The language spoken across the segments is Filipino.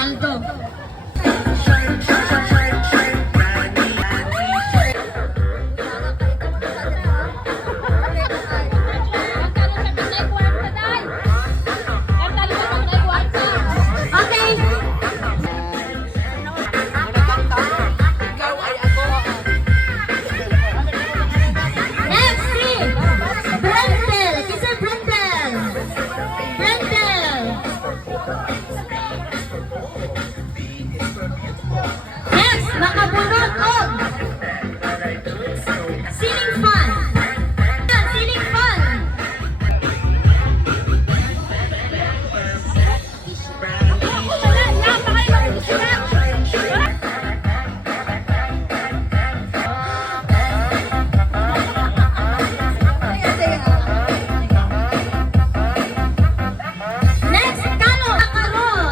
paldo. Makabunod og ceiling fan. Ceiling fan. Next, kano karon.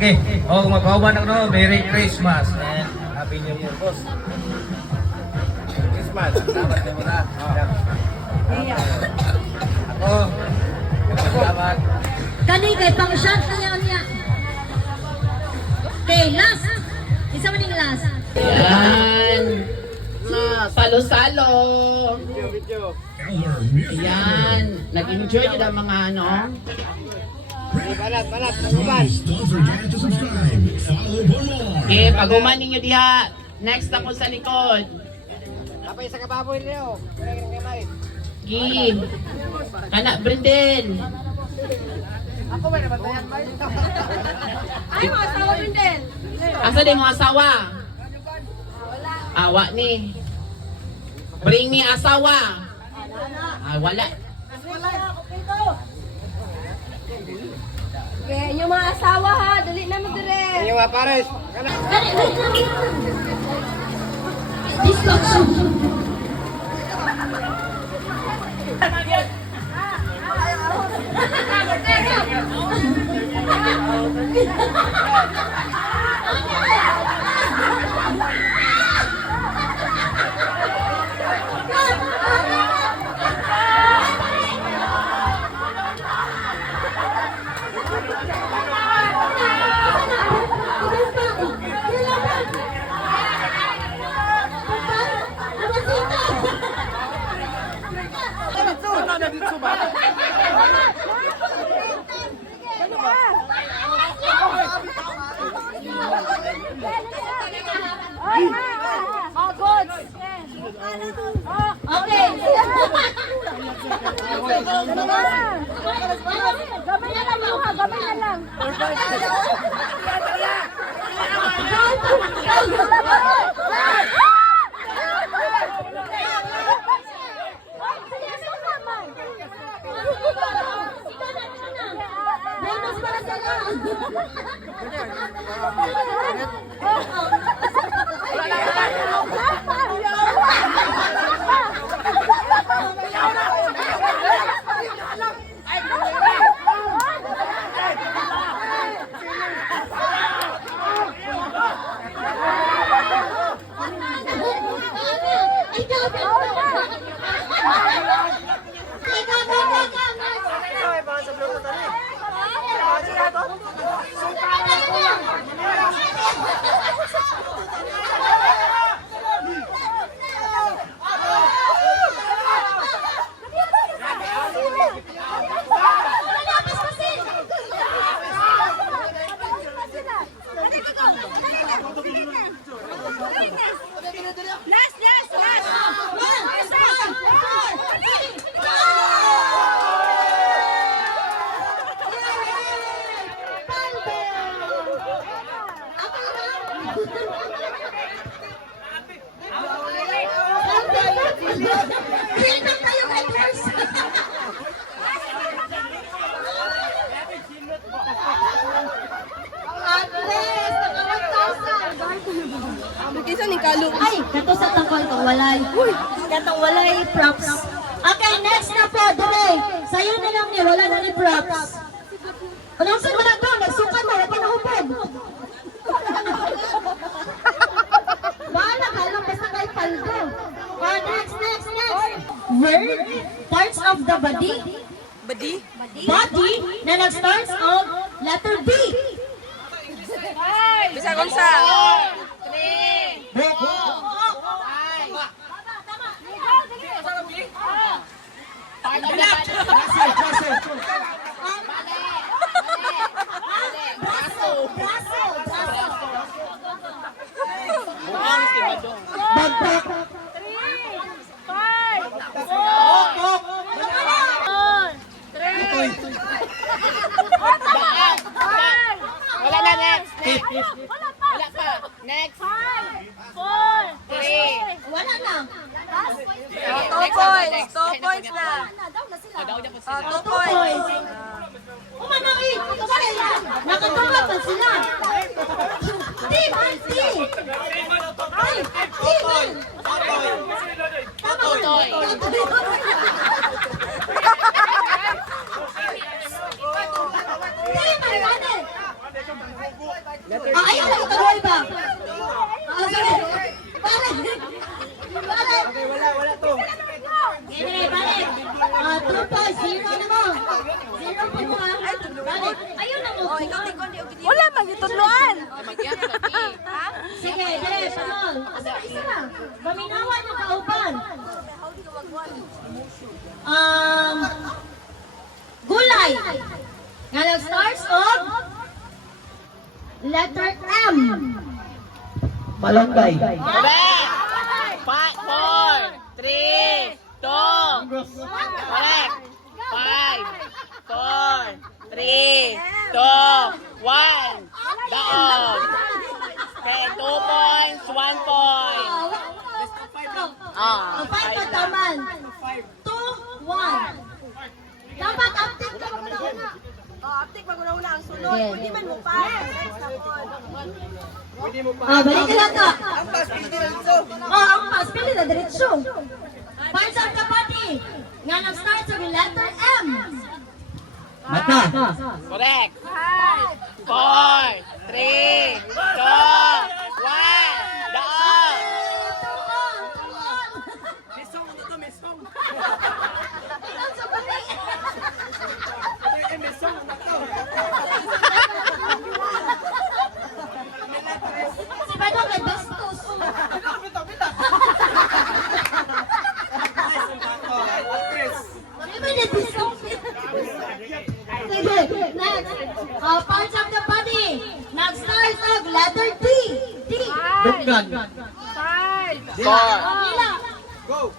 Okay. Oh, magkauban ako no. Merry Christmas and Happy New Year, boss. Christmas. Salamat din mo na. Ako. Salamat. Kani kay pang shot niya. Okay, last. Isa man yung last. Yan. Salo-salo. Yan. Nag-enjoy nyo ang mga ano. Don't forget to subscribe. Follow for more. Okay, pag-uman ninyo diha. Next ako sa likod. Kapay sa kababoy niyo. Gi. Anak Brindel. Ako ba nabatayan ba? Ay, mga asawa rin din. Asa din mo asawa? Awa ni. Bring me asawa. Wala. Okay, yung mga asawa ha, dali na mo dire. Inyo mga pares. Distraction. Okay. Gamay na lang ha, gamay na lang. Ay, kato sa tangkol ko, walay. Uy, katong walay props. Okay, next na po, Dre. Sa'yo na lang ni, wala na ni props. Anong saan wala to? Nagsukan mo, wala pa nahupod. Bahala ka lang, basta kay paldo. Next. Word? body? Badi? Body na nag-starts of letter B. Bisa kung sa. Part of the body. Braso. Braso. Buong si Badong. Bagbak. Wala na, next. Wala pa. Next. 3. Wala na. 2 points. 2 points na. Daw na po Oh, sila. 2 points. Umanoy. Nakatulog pa sila. Team. Totoy. Ayaw lang tuloy ba? Sige. Balik. Sige, balik. 2 points. 0 na mo. 0 po mo ha. Balik. Ayaw na mo. Wala magitudloan. Sige, dire, Paul. Isa lang. Baminawan yung kauban. Gulay. Nga nag-starts of letter M. Malunggay. Correct. 4, 3, 2. Correct. 5, 4, 3, 2, 1. Daon. Okay, 2 points, 1 point. Ah, 5 pa taman. 2, 1. Dapat update ka mo na. Aptik maguna-una ang sunod. Yes. Pwede man mo pa. Balik ka lang ka. Ang pas, pili na diretso. Parts of the body. Nga nag-start sa letter M. Mata. correct. 4, 3, 2, 1. Daon. Si Badong kay Bastos. Minute Bastos. Sige, next. Parts of the body. Nag-start of letter D. D. Duggan. 4, Ila. 4,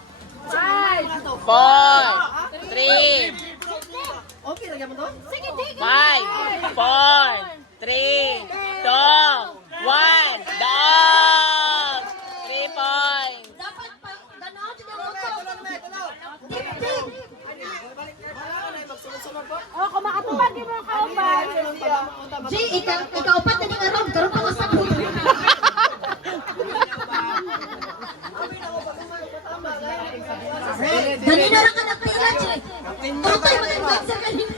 3, 5, 4, 3, 2, 1. Daon. 3 points. Dapat pa, gano'n, hindi mo to. Tip, tip. Oh, kung makatupag yung mga kauban. Jay, ikaw pa na nga ron, karoon pa ko sa buhay. Ganina rin ka nagpila, Jay. Tutoy mag-invite sa kanina.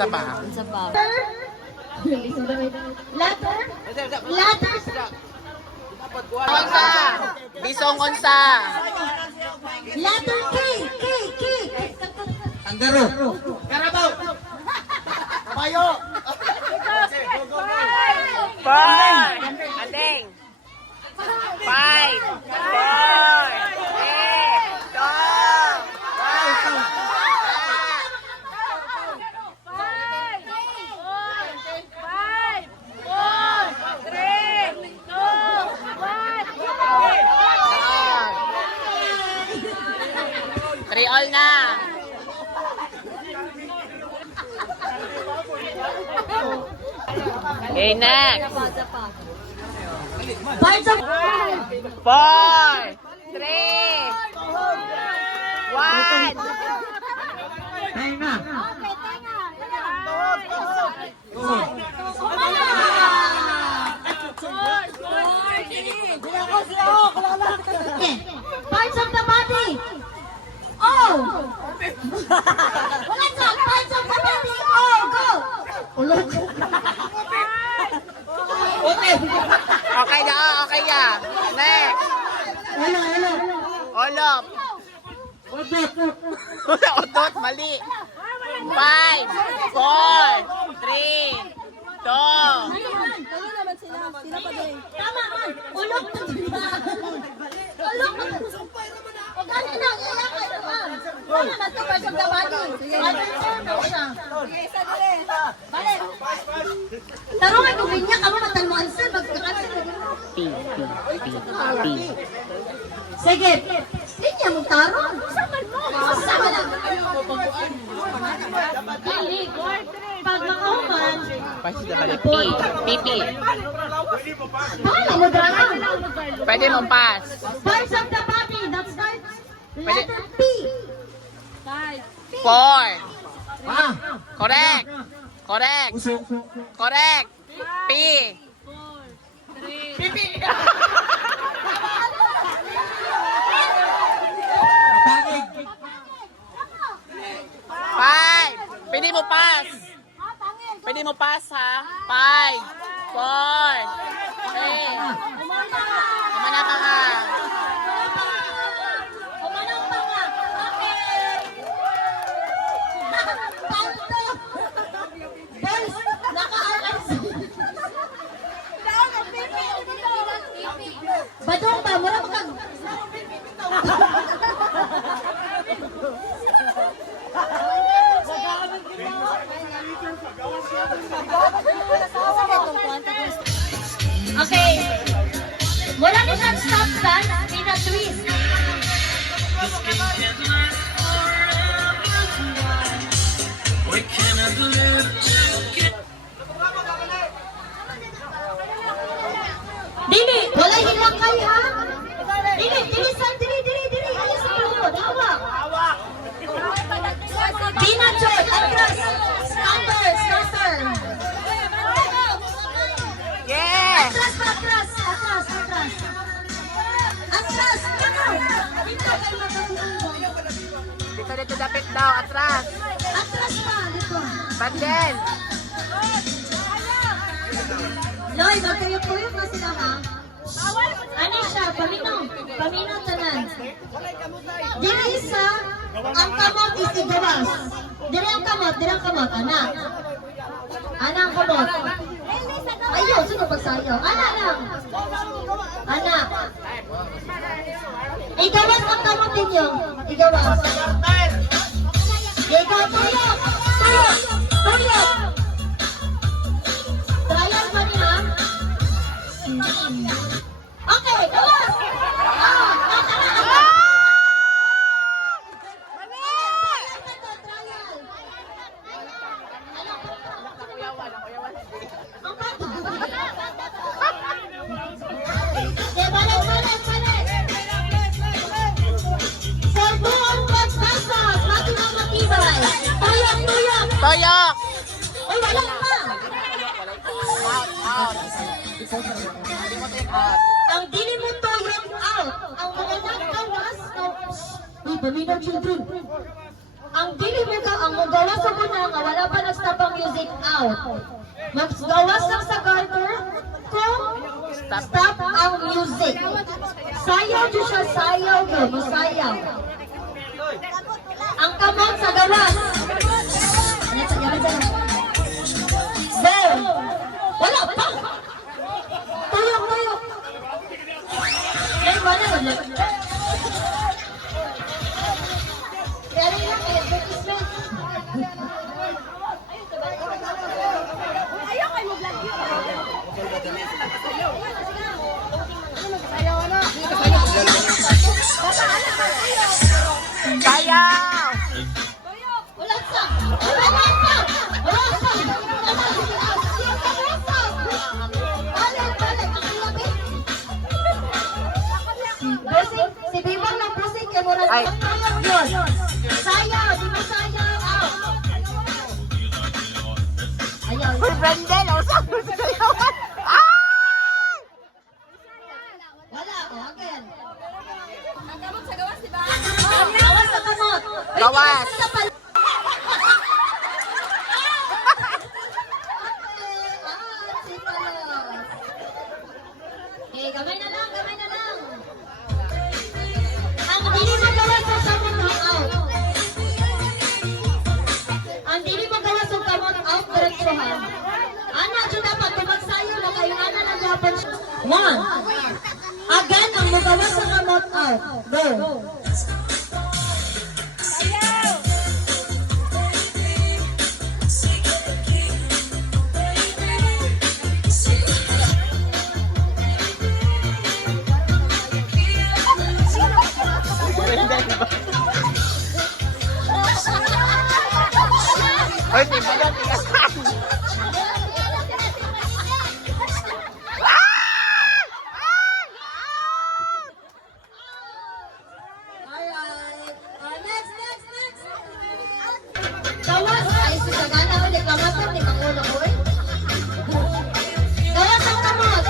Sa pa. Letter? Letter? Onsa. Bisong onsa. Letter K. K. Anggaro. Four. Andeng. 5, 4, 3, 2, 3 all na. Okay, next. Parts of... 4, 3, 1. Tayo na. Parts of the body. Oh! Wala ka. Parts of the body. Oh, go! Ulog. Okay na, okay na. Next. Hello. All Olop. Udot, mali. 5, 4, 3, 2. Tama man! Ulok na sila! Ulok na! O gano'n lang, iyak kayo ma'am! Tama na ito, part of the body! Understand mo siya! Balik! Tarungan kung binya ka mo, matanungan sir, magkakansel. Sige! Linya mong tarong! Sama lang! Dili! Pag makauman, Pipi. baka mo drama! Pwede mong pass. Parts of the body that starts letter P. 4. Correct. Correct. Correct. P. Pipi. Five. Pwede mo pass. Pwede mo pass ha. 5, 4, 3. Kumana ka nga. Umanang pa nga. Okay. Panto. Boys, naka-RS. Badong ba? Mura ka. Okay. Wala na siyang stop dance in a twist. Dili, wala hilakay ha. Dili, dili. Alis sa tuhod, hawak. Pinachot, atras, scatter. Yeah! Atras. Dito kayo matutulog. Dito dapit daw. Atras. Atras pa, dito. Bandel. Loy, magkayok-kuyok na sila ha. Ano siya? Paminaw tanan. Dili isa, ang kamot is igawas. Dili ang kamot, anak. Anak ang kamot. Ayaw, sino pagsayaw? Anak lang. Anak. Igawas ang kamot ninyo. Igawas. Ikaw, tuyok. Trial pa niya. Okay, gawas. Balik. For buong pagpasok, matibay. Tuyok. Toyok. Uy, wala pa. Out. Hindi mo take out. Ang dili mo tuyok out. Ang mga nagkawas. Uy, paminaw children. Ang dili mo ka, ang magawas sa muna nga, wala pa nag-stop ang music out. Maggawas lang sa garter kung stop ang music. Sayaw dyan siya, sayaw yun, masayaw. Ang kamot sa gawas. There. Wala pa. Tuyok. Wala. Pero yung advertisement. Sayaw. Wala pa. Si Bimang ng pusik kay Murag. Ay. Sayaw, di ba sayaw? Out. Ayaw. Uy, Brendel. Usap mo sa sayawan. Wala. Again. Ang gamot sa gawas, diba? Gawas sa kamot. Gawas. Okay, gamay na lang. Ang dili 1. Again, ang magawas sa kamot out. Go. Ay, tiba na, tiga. Alright. Next. Gawas. Ay, susagana ko. Di gawas ko. Di pangulo ko eh. Gawas ang kamot.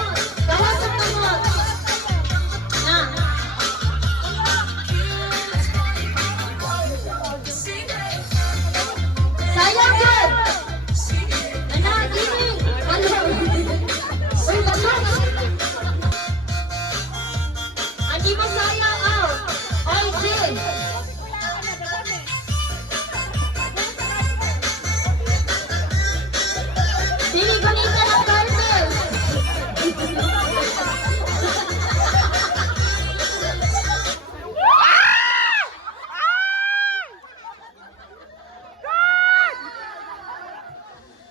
Na. Sayang yun. Anak, gining. Uy, batok. Andi mo sayang out. Oy, Jin. Dili ko nito ng garbage.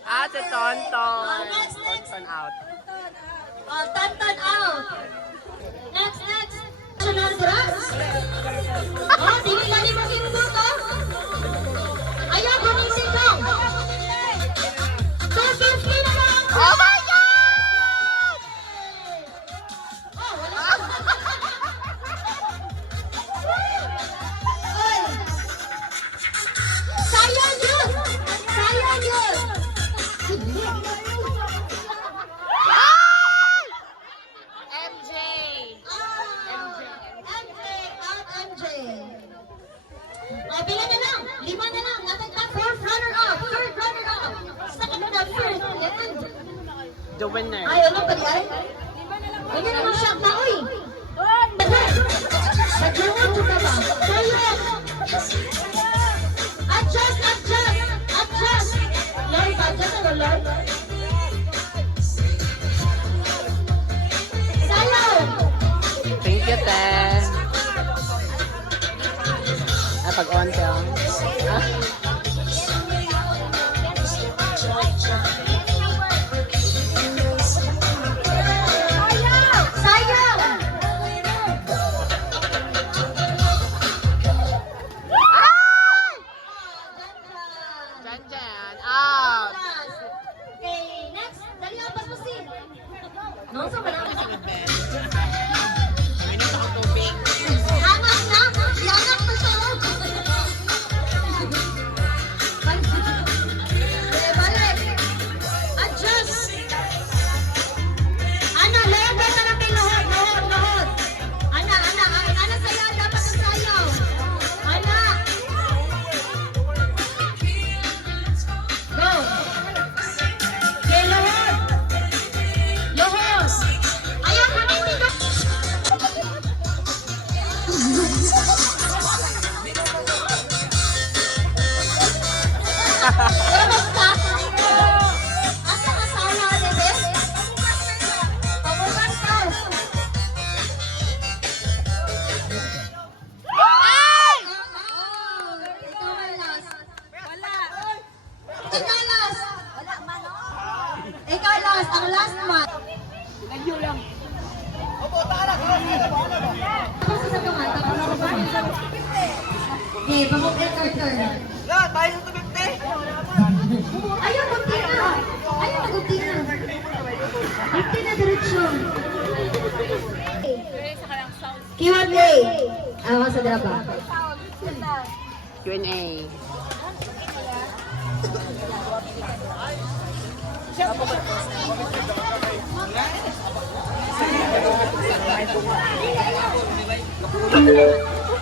Ate Tonton. Next. Tonton out. Tantan out. Next. National drugs. Dili lali mo kinudot, Ayaw, gumising ko. 250 na lang. Oh my God! Wala. Oy. Sayang yun. MJ. MJ. Pila na lang. 5 na lang. Natag na. Fourth runner-up. Third runner-up. Second na. First. The winner. Ay, ano pa di ay? Ganyan naman siya na, uy. Nagluwag ko ka ba? Sayang. Adjust. Lord, adjust ako, Lord. Sayang. Thank you, Te. Pag-on ka. Sayang. Janjan, out. Okay, next. Dali ang paspasin. No, sa manang. Minit ako tubig. Hangat na. Yangat na siya. Balik. Adjust. Ana, layang ba na natin lohod. Ana, sayaw. Dapat ang sayaw. Ana. Go. Okay, lohod. Ayaw ko na dito. Kamusta? Asa ka sana, bebe? Kamusta? Ikaw ang last. Ikaw last. Ikaw last. Ang last man. Tapos sa kamay. Okay, pamukil Carter. Ayaw, magti na. Magti na diretsyon. Q&A. Ako sa drapa. Q&A.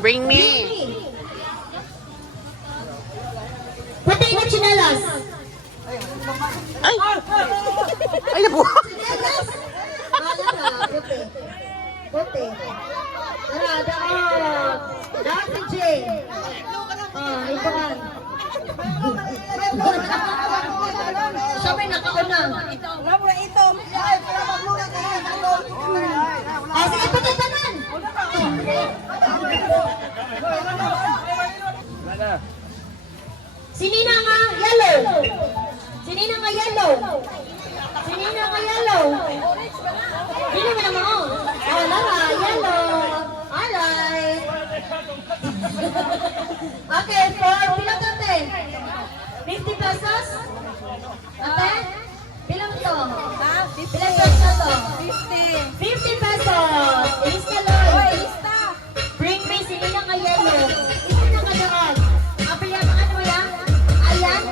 Bring me. Patay na chinelas. Ay! Ay, nabuha! Chinelas. Wala na. Puti. Tara, daan. Dati, Jane. Ito ka. Siya may nakauna. Sinina nga yellow. Sinina nga yellow. Sinina nga yellow. Dili mo naman oh. Wala nga, yellow. Alright. Okay, for pila tate? 50 pesos? Ate? Bilang to? Bilang pesos to? 50. 50 pesos. Lista Lloyd. Bring me sinina nga yellow. Isa na ka doon. Apriya, ano mo yan? Ayan?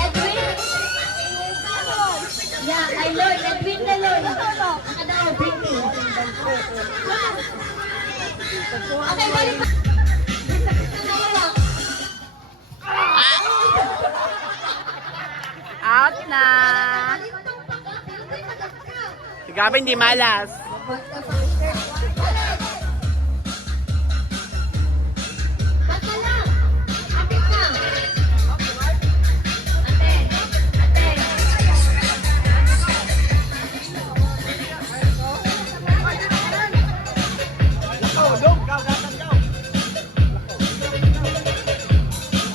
Edwin? Yeah, I learned. Edwin na Lloyd. Ano daw, bring me. Okay, balik pa. Out na. Si Gavin di malas. Basta lang. Apit na. Ate.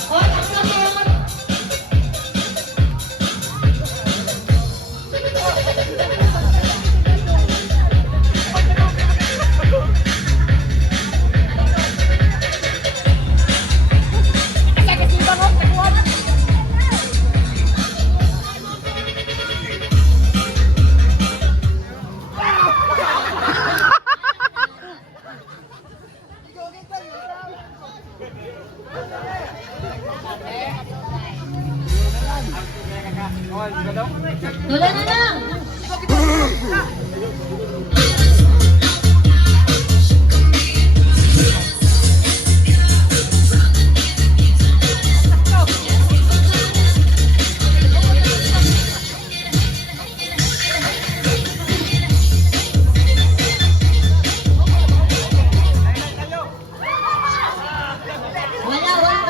Hoy, ang sabi. Wala na lang.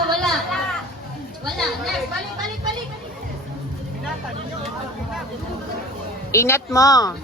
Wala. Wala. Next, balik. Ingat mo.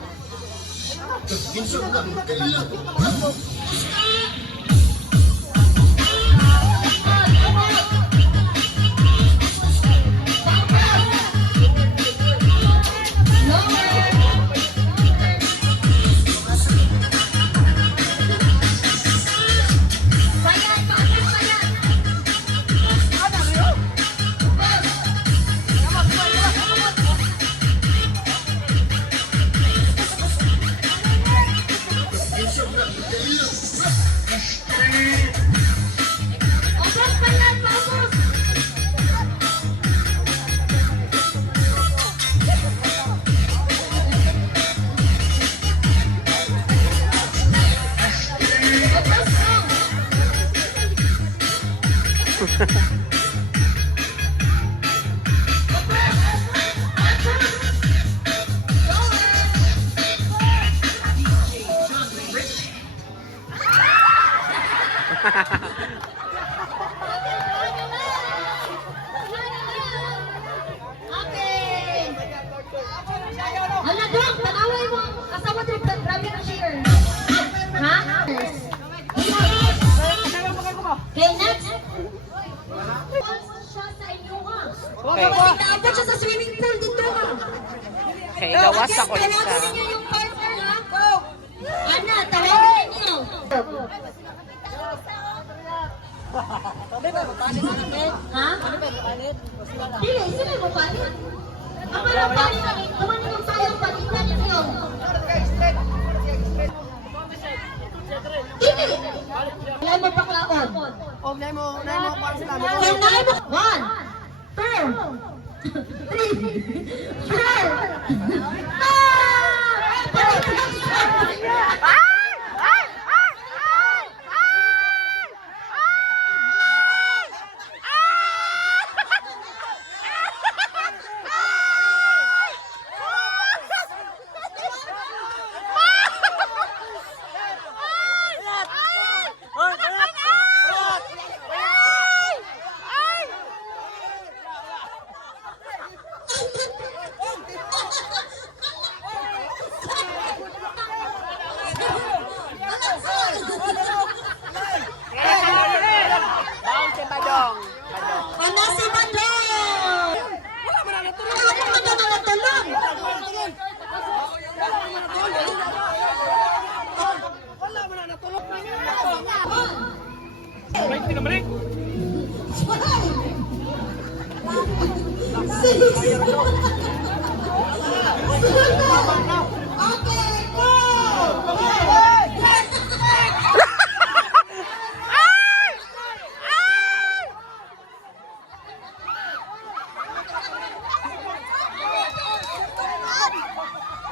Okay. Hala, Dok, tanaway mo. Kasama trip na grabe na share. Ha? Okay, next. Siya sa inyo ha. Okay. Naabot siya sa swimming pool dito ha. Okay, gawas ako isa. Tawagin niyo yung partner ha. Ana, tawagin niyo. Ha? Dili, sino mo palit? Ang walang palit na rin, tumanong tayong palitan ninyo. Dili! Wala mo paklaon. Nay mo para sa namin. Kailangan mo. 1, 2, 3, 4.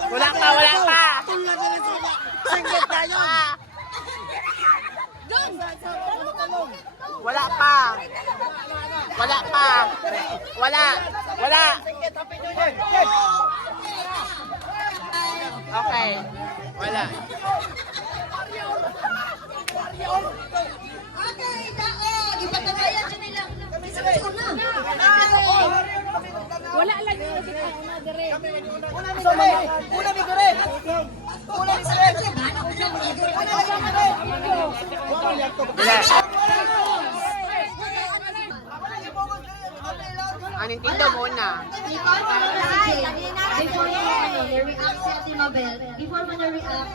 Wala pa, wala pa. Wala pa. Wala pa. Wala. Wala. Okay. Wala. Okay, daog. Ipatagayan siya nila. Isa-isa na. Wala lang yung nakita ko na dire. Ang Nintendo muna. Before mo na-react si Ate Mabel, before mo na-react,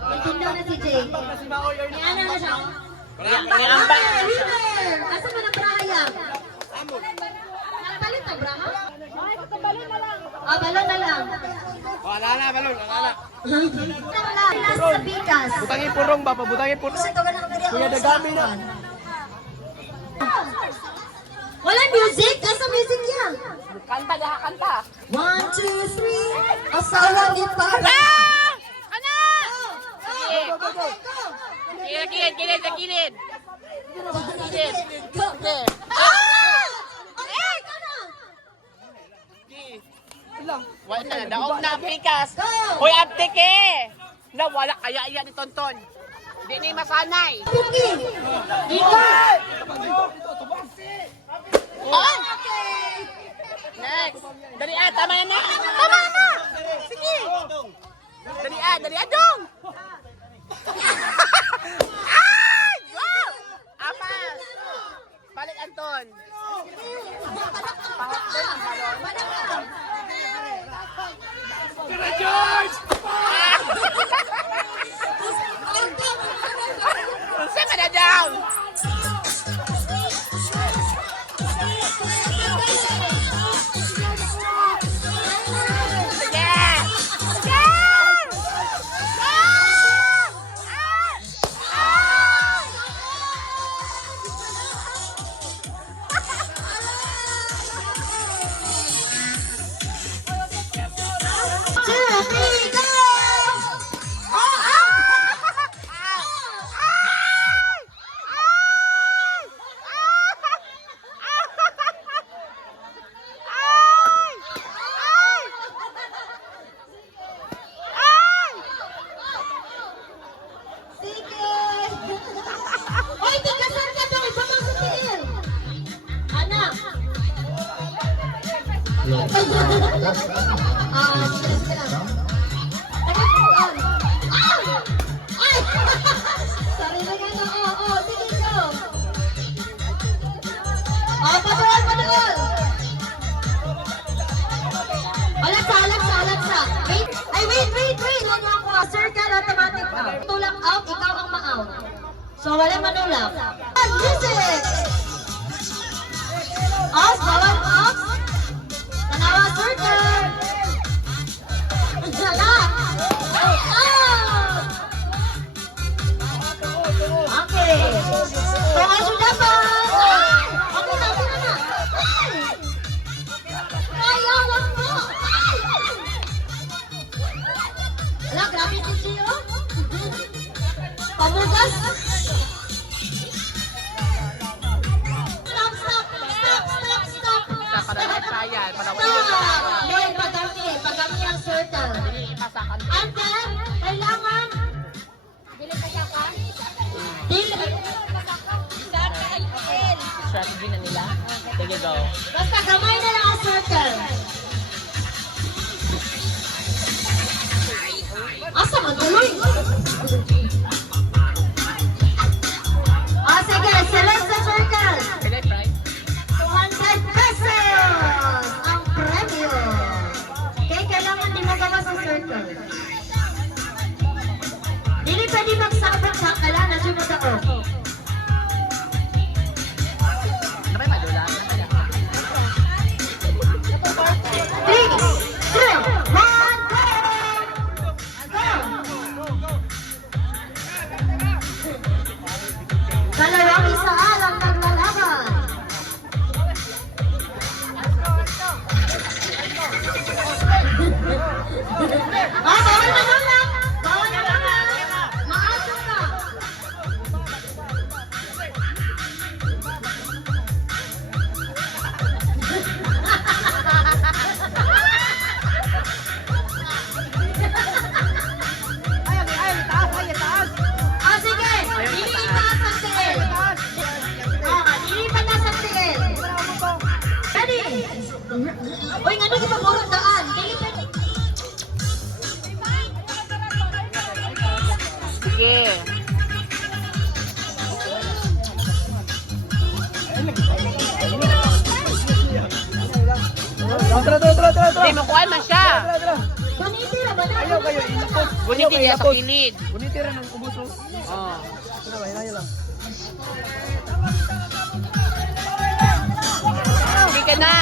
nagtindaw na si Jay. May ano na siya? May ambay. Okay, winner! Asa mo na brahaya? Nakapalit na braha? Ah, balon na lang. Wala na, balon. Wala na. Wala, last sa bigas. Butangin purong ba? Butangin purong. Kasi ito ka na Kuya, dagami na. Wala music? Asa music niya? Kanta, diha, kanta. 1, 2, 3. Asawa ni Para. Ano? Okay, go. Kilid, kilid, kilid, kilid. Kilid. Go. Okay. Okay, go na. Wala na, daog na pikas. Go. Hoy, aptik eh. Na wala kaya iya ni Tonton. Di ni masanay. Cookie. Dito. Oh! Okay. Next. Dali tama na. Tama na. Sige. Dali dong. Ay! Wow! Apas. Balik Anton. Unsa ka na daw? Sige! Sige! Oy, tigasan ka daw. Iba mang sa tiil. Anak. Sige lang. Tagapuan. Ay! Sorry na nga. Oo, sige go. Paduol. Alagsa. Wait. Ay, wait. Huwag mo ako. Circle automatic out. Tulak out, ikaw ang ma-out. So, wala manulak. Music! Off, bawal off. Tanawa, circle. Jala. Out! Okay. Tunga sudah pa. Okay, sabi na. Kaya lang po. Wala, grabe si Gio. Pamugas. Stop. Para sayan, para Stop. May pagami ang circle. ipasakan. And then, kailangan dili. Strategy na nila. Sige, go. Basta gamay na lang ang circle. Asa man tuloy? Sige, select sa circle. Philip, right? 200 pesos ang premyo. Okay, kailangan di magawa sa circle. Dili pwede magsabot sa kala na sunod ako. Ano kayo madula? Sige. Hindi mo kuha na siya. Bunitira ba na? Guniti niya sa kilid. Bunitira ng ubos mo. Oh. Sige ka na.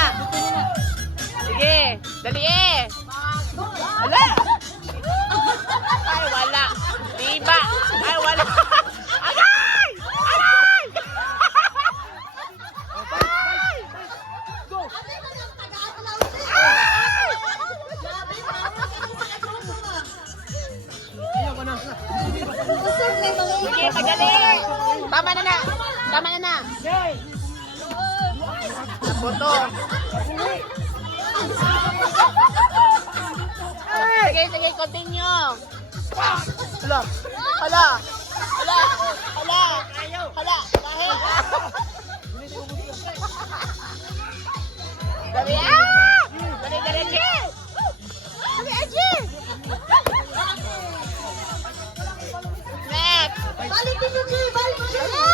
Sige. Dali eh. Wala. Ay, wala. Diba? Ay, wala. Agay! Agay! Sige, magaling. Tama na na. Tama na na. Naputo. Sige, sige, continue. Hala. Hala. Hala. Hala. Hala. Dahil. Dali, ah! Dali, dali, Aji! Dali, Aji! Next! Balikin nyo, Jay! Balikin nyo!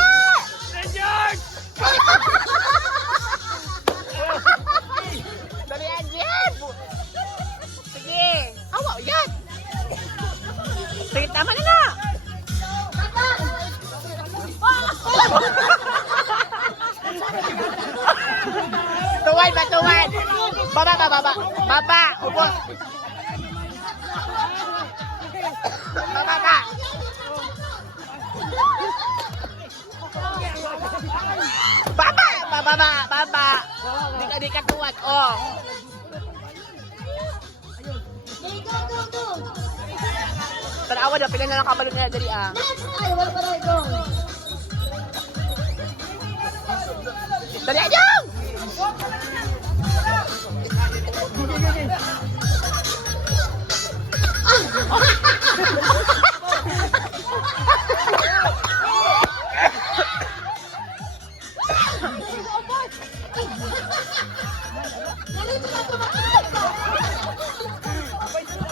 Dali, Aji! Sige! Awa, yan! Sige, tama na na! Tuwan ba, tuwan? Baba, baba, baba! Baba! Ubos! Baba, baba! Baba! Baba, baba! Baba! Di ka tuwan, oh! Jay, go, go, go! Tanawa na, pila na lang kabalon niya, dali ah. Next! Ay, wala pa rin, go! Dali, Ajong!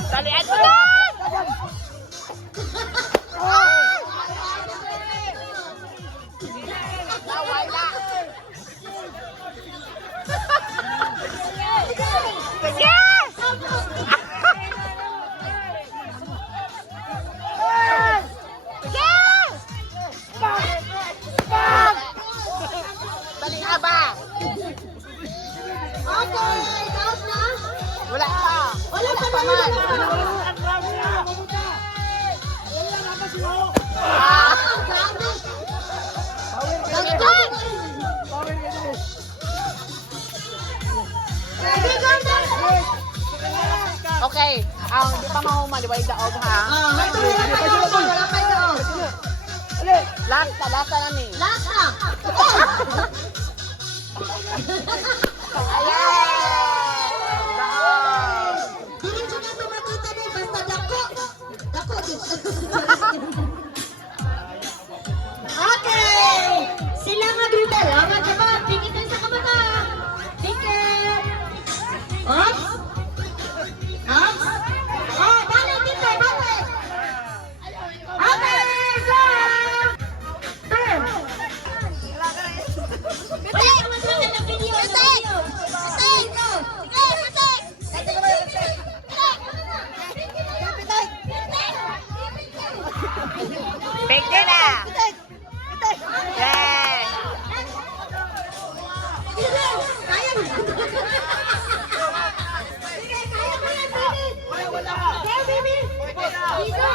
Dali, Ajong! Nawala! Sige! Sige! Dali nga ba? Okay, out na? Wala pa. Wala pa pa naman. Ah! Dagdag! Okay, ang di pa mahuma, di ba yung daog ha? May tumira pa yun. Wala pa yun. Lasa na ni. Lasa! Ayan! Daog! Diretso na ito makita niyo. Basta dako. Dako. Okay! Sila nga dito. Laman ka ba? Tingin tayo sa kamata. Tingin. Oops. Oops. Oh, balik dito. Balik. Okay, go! Turn. Wala ka masasabi ng video. Bitek! Bitek! Pigil na! Yes! Kaya mo. Sige, kaya mo yan, baby. Kaya, baby. Dito.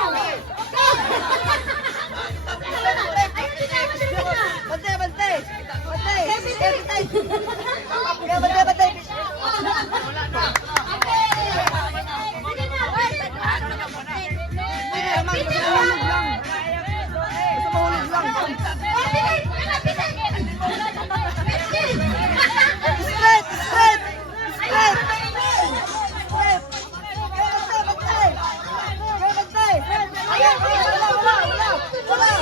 Ayun, dito, dito. Bantay, bantay! Bantay! Kaya, baby. Kaya bantay, bantay! Straight! Straight! Straight! Straight! Kaya bantay, bantay! Kaya bantay! Wala!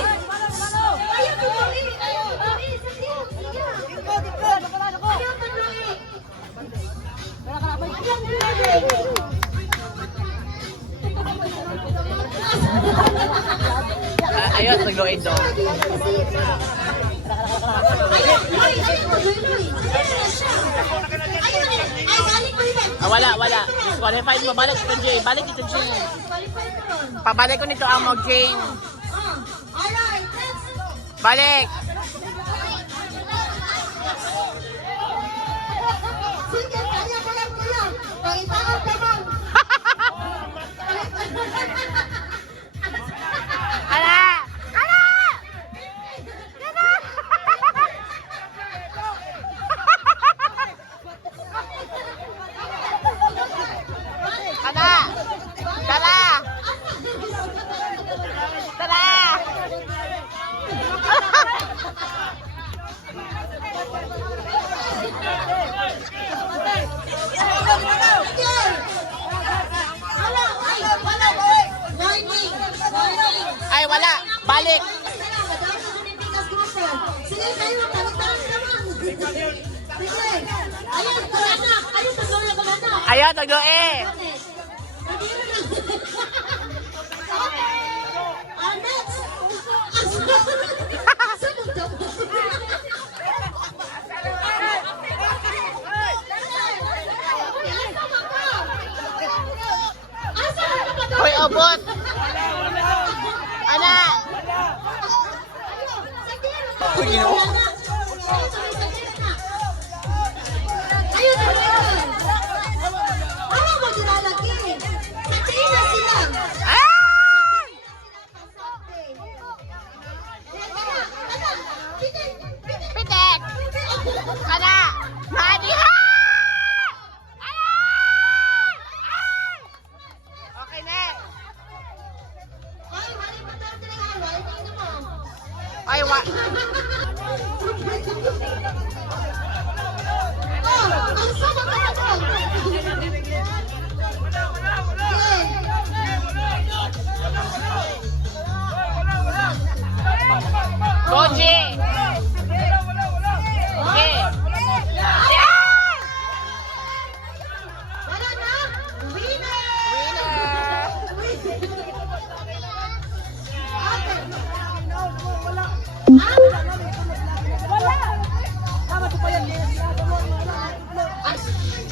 Ayun, tagluid daw. Ayun, Loy, Loy. Ayun, ay, balik mo yun. Wala. Disqualified mo. Balik ito, Jay. Balik ito, Jay. Qualified ko ron. Pabalik ko nito ang mag Jane. Alright, let's Balik. sige, kaya. Pag-itaon ka man. Ala! Tara! Ay, wala. Balik. Sige, kayo, talag-talag naman. Sige. Ayun, kulanak. Ayun, tagloy ako na. Ayaw, tagluwi. Next. Sunod daw. Hoy, obot. Ana. Uy, ginoo. Ano mo ginalaki? Satiin na sila. Ah! Pitik. Ana. Madi ha. Okay, next. Ay, wa. Ang sama ka na doon. Koji. Okay. Yeah! Wala na. Winner!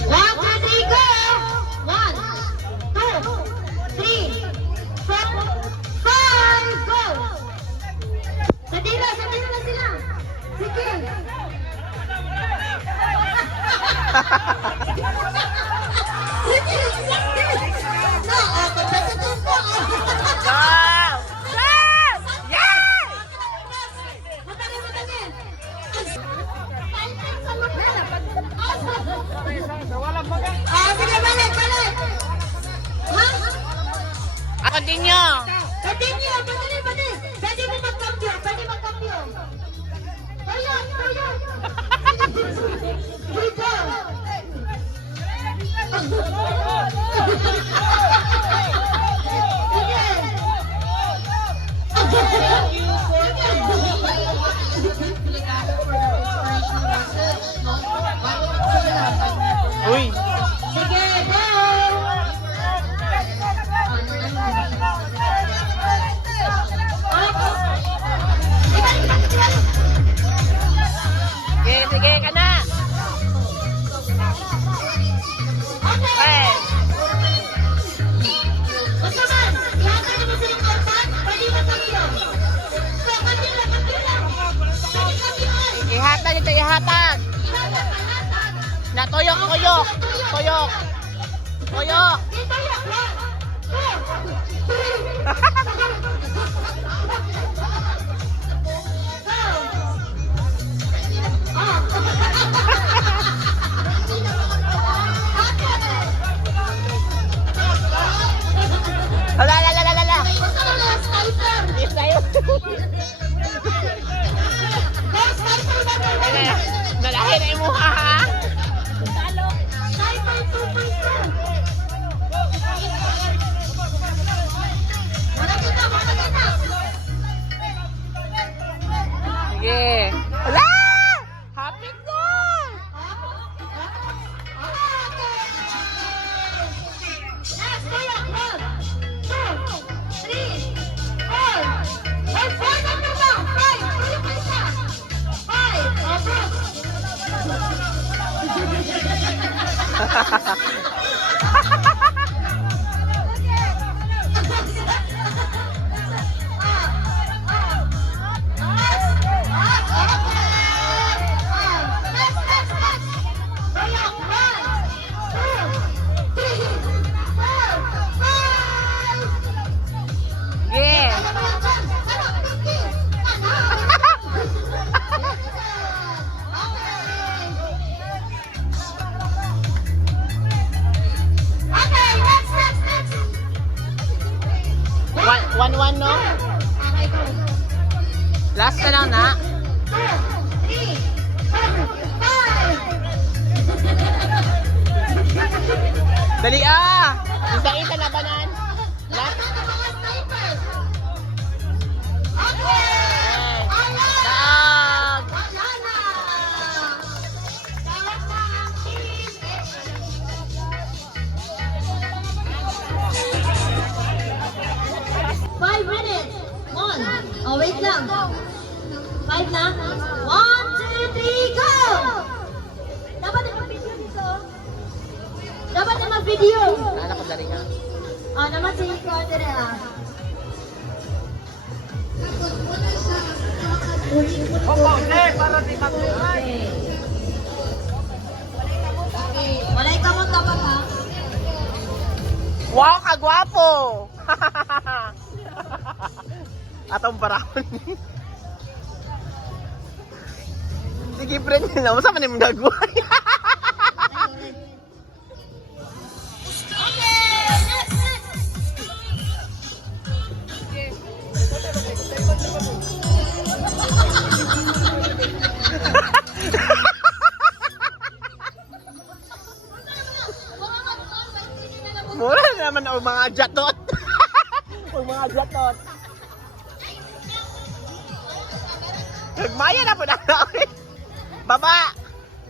One, two, three, go! 1, 2, 3, 4, 5, go! Sadira na sila. Sige. Sige. No, competitive po. Go! Go! Yeah! Matali. Sige, balik. Ha? Continue. Continue, padali. Pwede mo magkambyo. Tayo. Dito. Uy. Sige, go! Sige ka na. Okay. Eh. Basta man, ihatag naman sa yung korpan, pwede magkambyo. So, kambyo lang. Pwede kambyo ay. Ihatag ito, ihatag. Ihatag. Natuyok. Tuyok. Dito yan, go! La. Basta mo na, sniper! Yes, tayo. Sniper na to! Nalahi na yung mukha, ha? Sniper 2.2! Wala kita! Sige. Wala! Happy ko! Next, kuya! 1, 2, 3, 4, 5, Yeah. One, no? Last na lang na. Dali ah! Isa-isa na banan. Last. Daag! 5 minutes. 1. Oh, wait lang. 5 na. 1, 2, 3, go! Dapat na mag-video dito. Dapat na mag-video. Anak ko dali nga. Ah, naman si Nico Andre ah. Walay ka mo dapat ha. Wow, kagwapo! Atong parahon. Sige, friend nila. Masa man yung gagawin? Mura naman ang mga jatot. Ang mga jatot. Nagmaya na po na ako. Baba!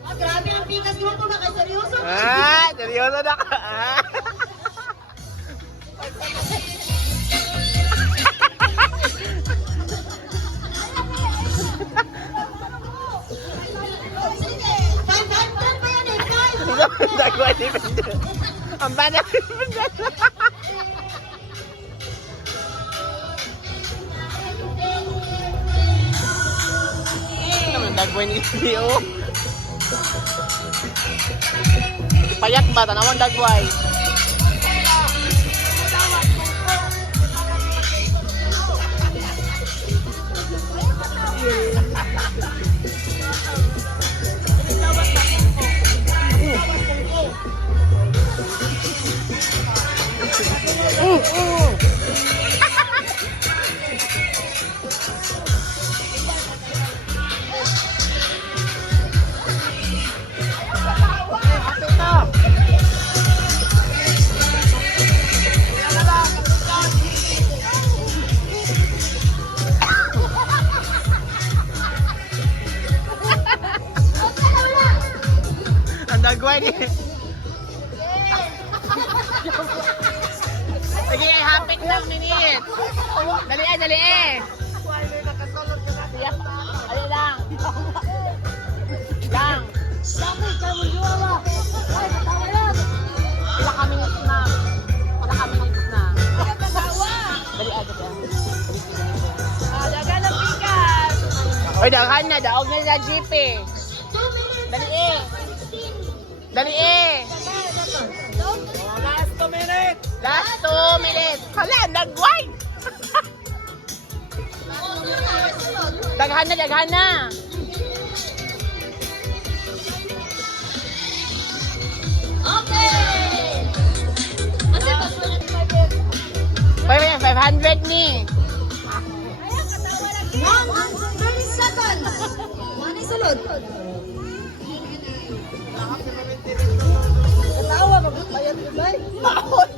Ah, grabe ang bigas mo ito. Nakaseryoso. Ah, seryoso na ka. Ah. Nagwa ni Bendo. Ang bana ni Bendo. Nagwa ni Bendo. Payat ba? Tanawang dagway. Ang dagway ni. Sige, hapit ng minute. Dali eh. Ali lang. Lang. Wala kami ng snack. Dali ah. Dagan ang bigas. Oy, daghan na. Daog na sa jeep eh. Dali eh. Last 2 minutes. Hala, nagway. Daghan na. Okay! 500 ni. 1 seconds. 1 is sulod. Katawa, magbayad ko ba? Mahon.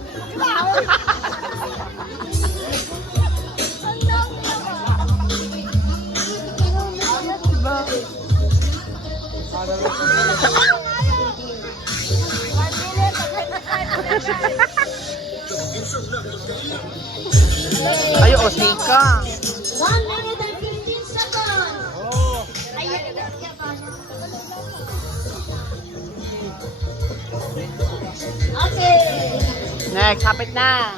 Ayo, osika. 1 minute and 15 seconds. Okay. Next, kapit na.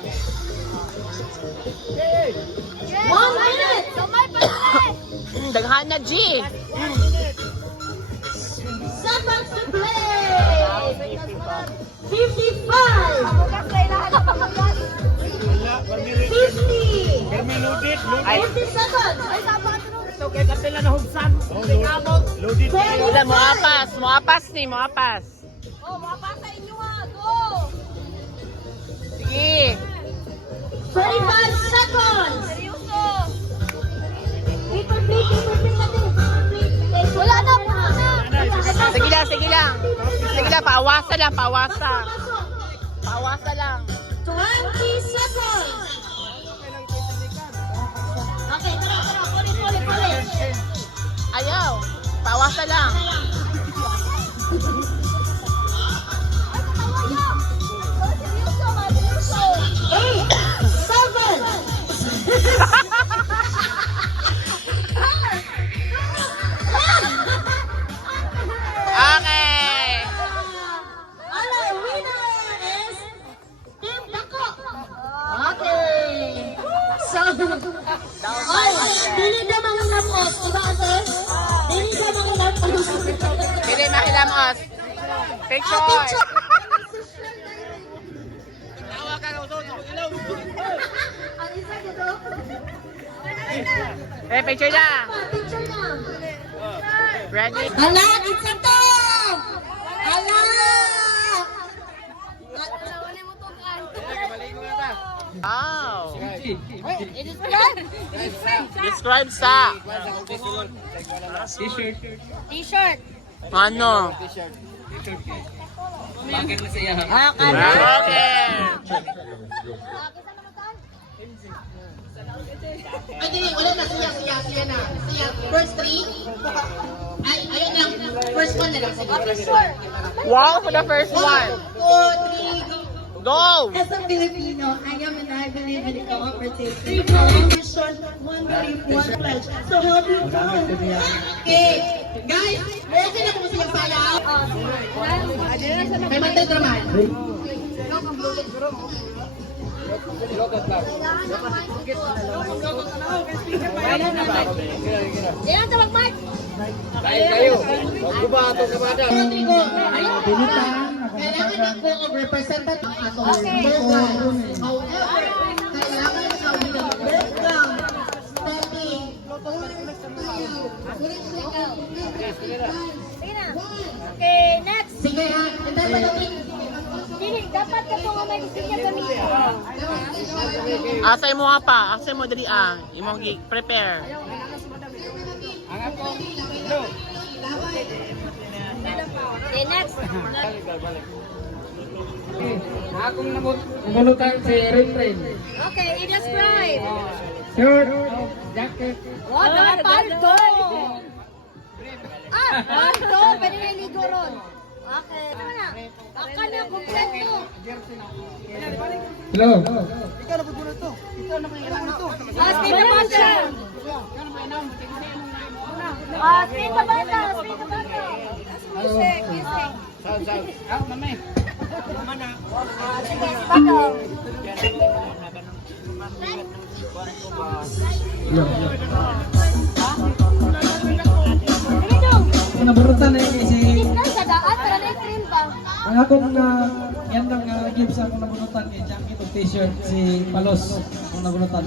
1 minute. Daghan na, G. Seconds to play. 55. 50. 50 seconds. Wala, moapas. Moapas ni, moapas. Sige. 35 seconds. Wala na, wala na. Sige lang, sige lang. Sige lang, paawasa lang, paawasa. Paawasa lang. 20 seconds. Okay, tara. Pulit. Ayaw. Paawasa lang. Eight, 7. Okay. Our winner is Team Dako. Okay. So, ay, dili ka mga lapos. Diba ate? Dili ka mga lapos. Pili makilamos. Picture. Picture. Ang isa dito. Picture na. Picture na. Ready? Hala, isa to! Hala! Wow. Describe sa. T-shirt. Ano? Okay. Ay, hindi, ulit na. Siya na. Siya. First 3. Ay, ayun lang. First 1 na lang. Sige. Wow, for the first one. 4, 3, go. Go. As a Filipino, I am and I believe in the cooperative. 3 collaboration, 1 belief, 1 pledge. So how do you do? Okay. Guys, okay na kung siya sayaw. May matay draman. Yan sa mag-mark. Rodrigo, kailangan ako ang representative ng atong program. However, kailangan ikaw bilang background, standing, Okay, next. sige ha, hintay pa natin. Dili, dapat ka itong may gusto niya gamitin. Asay mo nga pa. Asay mo dali imong prepare. Okay, next. Akong nabulutan si Rin. Okay, i-describe. Shirt, jacket. What? Paldo! Paldo! Pwede na iligo ron. Okay. Ano na? Baka na, kompleto. Hello. Spin the button. Spin the button. Spin the button. Music. Naburutan na yun si... Sa daan, para na-train ba? Ang akong yan lang gift sa akong naburutan ni jacket o t-shirt si Palos. Ang naburutan.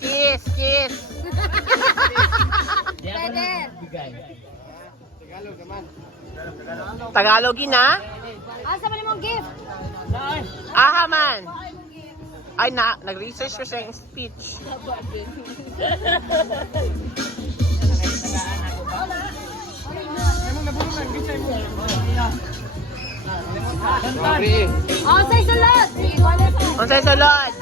Kiss. Pwede. Tagalogin na? Asa ba nimong gift? Aha man. Ay nag-research ko siya yung speech. Onsay sulod? Unsay sulod?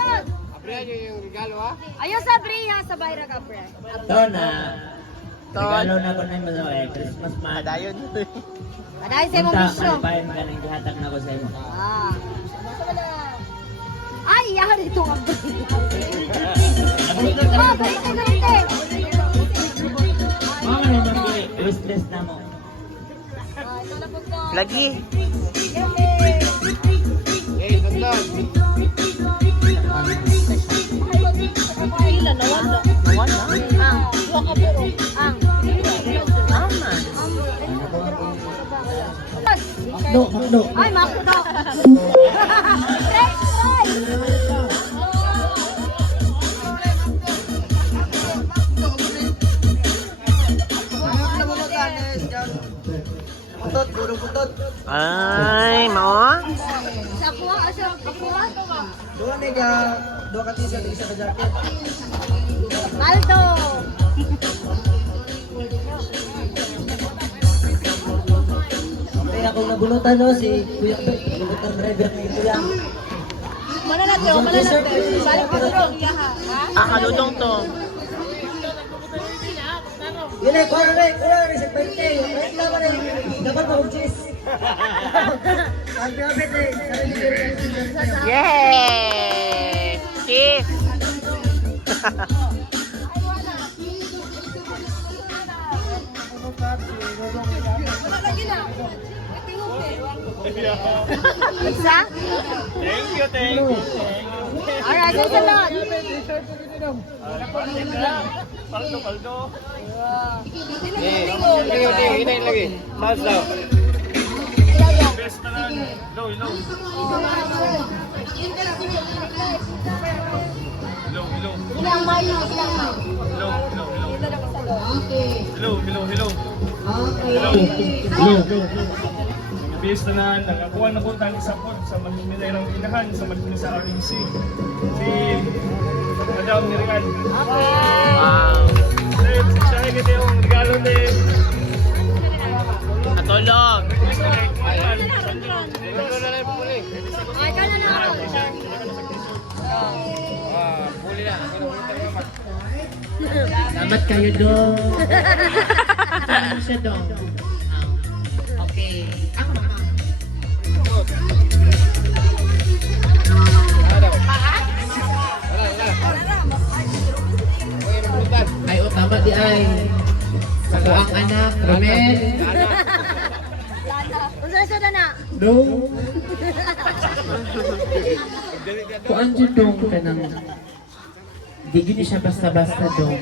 Ayaw sa Bri ha, sa Bayra ka, Bre. Regalo na ko na yung mga Christmas man. Dayon. Padahin sa imong Punta, misyo. malipayan ka ng gihatag na ko sa imo. Ay, yahan ito ang Bri. Oh, ganite. Mga naman useless na mo. Lagi. Makdo. Ay, makdo. Ay, mo? Sa kuha, asa kuha? Dua ka t-shirt, isa ka jacket. Maldo. Kaya akong nabunutan no, si Kuya Bek, nabunutan driver ni Kuya. Kaludong to. Yun ay, kuya, sa birthday. Kahit naman ay, dapat mag-cheese. Ang pinapit eh, sarili ko rin. Yay! Cheese! Isa? Thank you. Alright, thanks a lot. Paldo. Ilang mayo, ilang mayo. Piyesta na nakakuha na po tayo sa pod sa Manila Inahan sa Manila sa RNC. Si Madam Nirian. Wow! Siya ay kita yung regalo din. Natulog! Ay, ka na na. Salamat kayo dong. Salamat siya dong. Okay. Ako mama. Ay, o tama di ay. Sa kuang anak, Ramel. Unsa na na? Dong. Kuan dyan dong ka nang. Di gini siya basta-basta dong.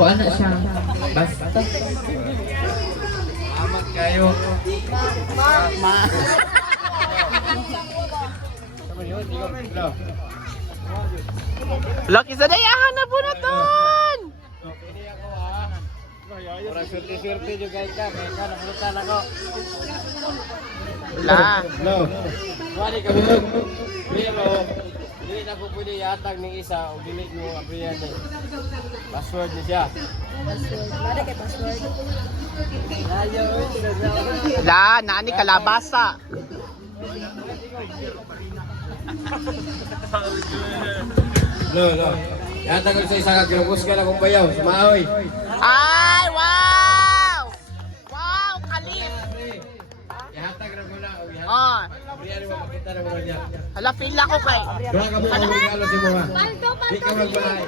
Kuan na siya. Basta. Salamat kayo. Lucky sa dayahan na po na ton! Orang swerte juga ka, kaya nabunutan ako. La! Wali ka bilog. Pero, dili na ko pwede yatag ng isa o dili mo abriyan eh. Password niya siya. La! Nani kalabasa! Lo. Yatag ko sa isa ka, kinukos ka na kong bayaw. Sumahoy. Ay! Wow! Wow! Kalit! Yatag na ko na. Oh! Abriyan mo makita na mo niya. Hala, feel ako kay. Doon ka mo ang regalo si mga. Paldo, Di ka magbahay.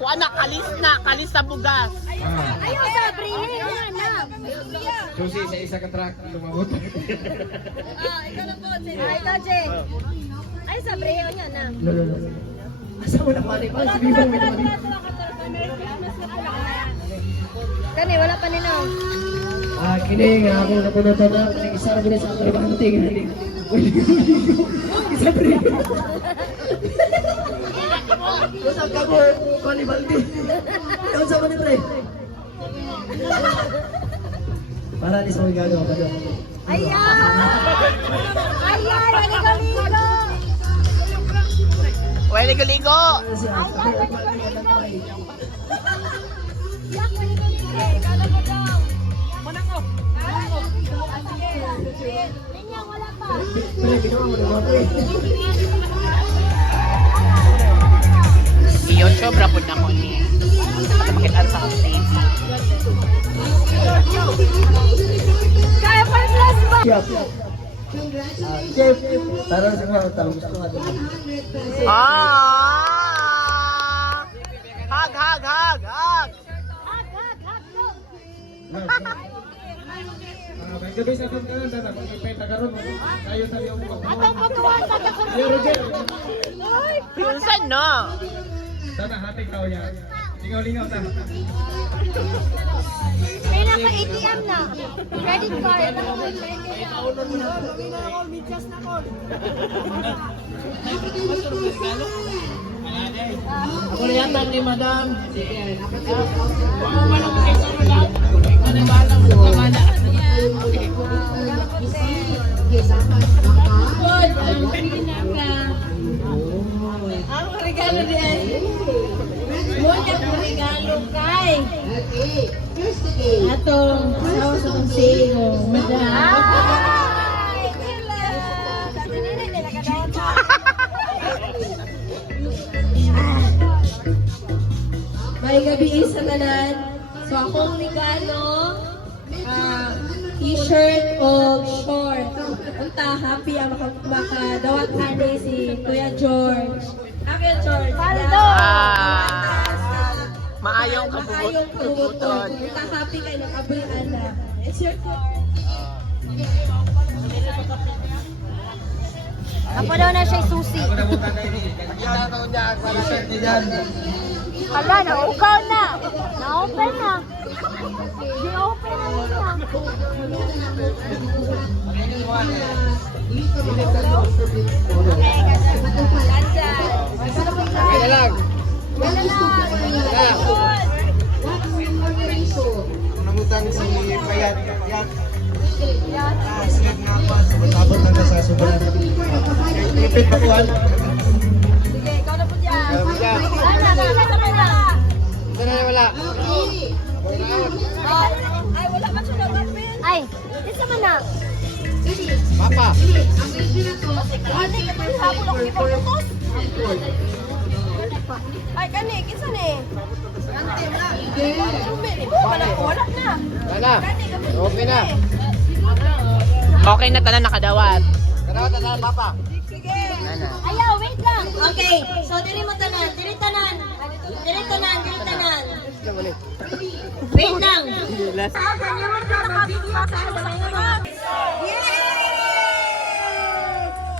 Kuha na, kalis na bugas. Ayaw sa brihe na na. Susi sa isa ka truck. Lumabot. Ay, ikaw, Jay. Ay, sa brihe niya na. Asa mo na pali pa? Sabi mo na pali. Kani, wala pa nino. Kini nga ako nabunutan na. Kini isa na gina sa ako na banting. Isa pa rin. Kusang ka mo, Kali Baldi. Ikaw sa mani pre. Para ni sa regalo ako doon. Ayan! Ayan! Maligo-ligo! Uy, ligo-ligo! Ayan! Maligo-ligo! Yak, maligo-ligo! Kala mo daw! Ninyang, wala pa! Pre, ginawa mo naman pre. Iyon, sobra po na ko ni. Makita sa TV. Kaya pa plus ba? Chef, para sa mga tao gusto nga doon. Ah! Hug, hug, hug, hug! May gabi sa kong kanan, sana magpipenta ka ron. Tayo tayo ang Atong pagkawan, tatang Yo, Roger! Pinsan na! Sana hati ka yan. Lingaw-lingaw na. May naka-ATM na. Credit card. Ako na yata ni Madam. Ang regalo diyan. Muna ko regalo kay. Atong sawa sa konseho. Madam. May gabi sa tanan. So akong regalo, t-shirt o short. Unta, happy ang makadawat ani si Kuya George. Kuya George. Paldo! Maayong Maayong kabubuton. Unta, happy kay nakabulian na. It's your turn. Ako daw na siya susi. Hala, naukaw na. Na-open na. Di-open na nila. Kaya lang. Namutang si Bayat. Sigat nga pa. Sabot lang ka sa subulan. Ipit pa kuhan. Sige, ikaw na po dyan. Ito na wala. Ay, wala ka siya dapat, Ben. Ay, isa man na. Papa. Ate, kapag hapon ako ipaputos. Ay, kani, kisa ni. Ante, wala. Wala na. Wala. Okay na. Okay na tanan nakadawat. Tara, Papa. Ayaw, wait lang. Okay, so diri mo tanan, diri tanan. Diri tanan, diri tanan. Wait lang.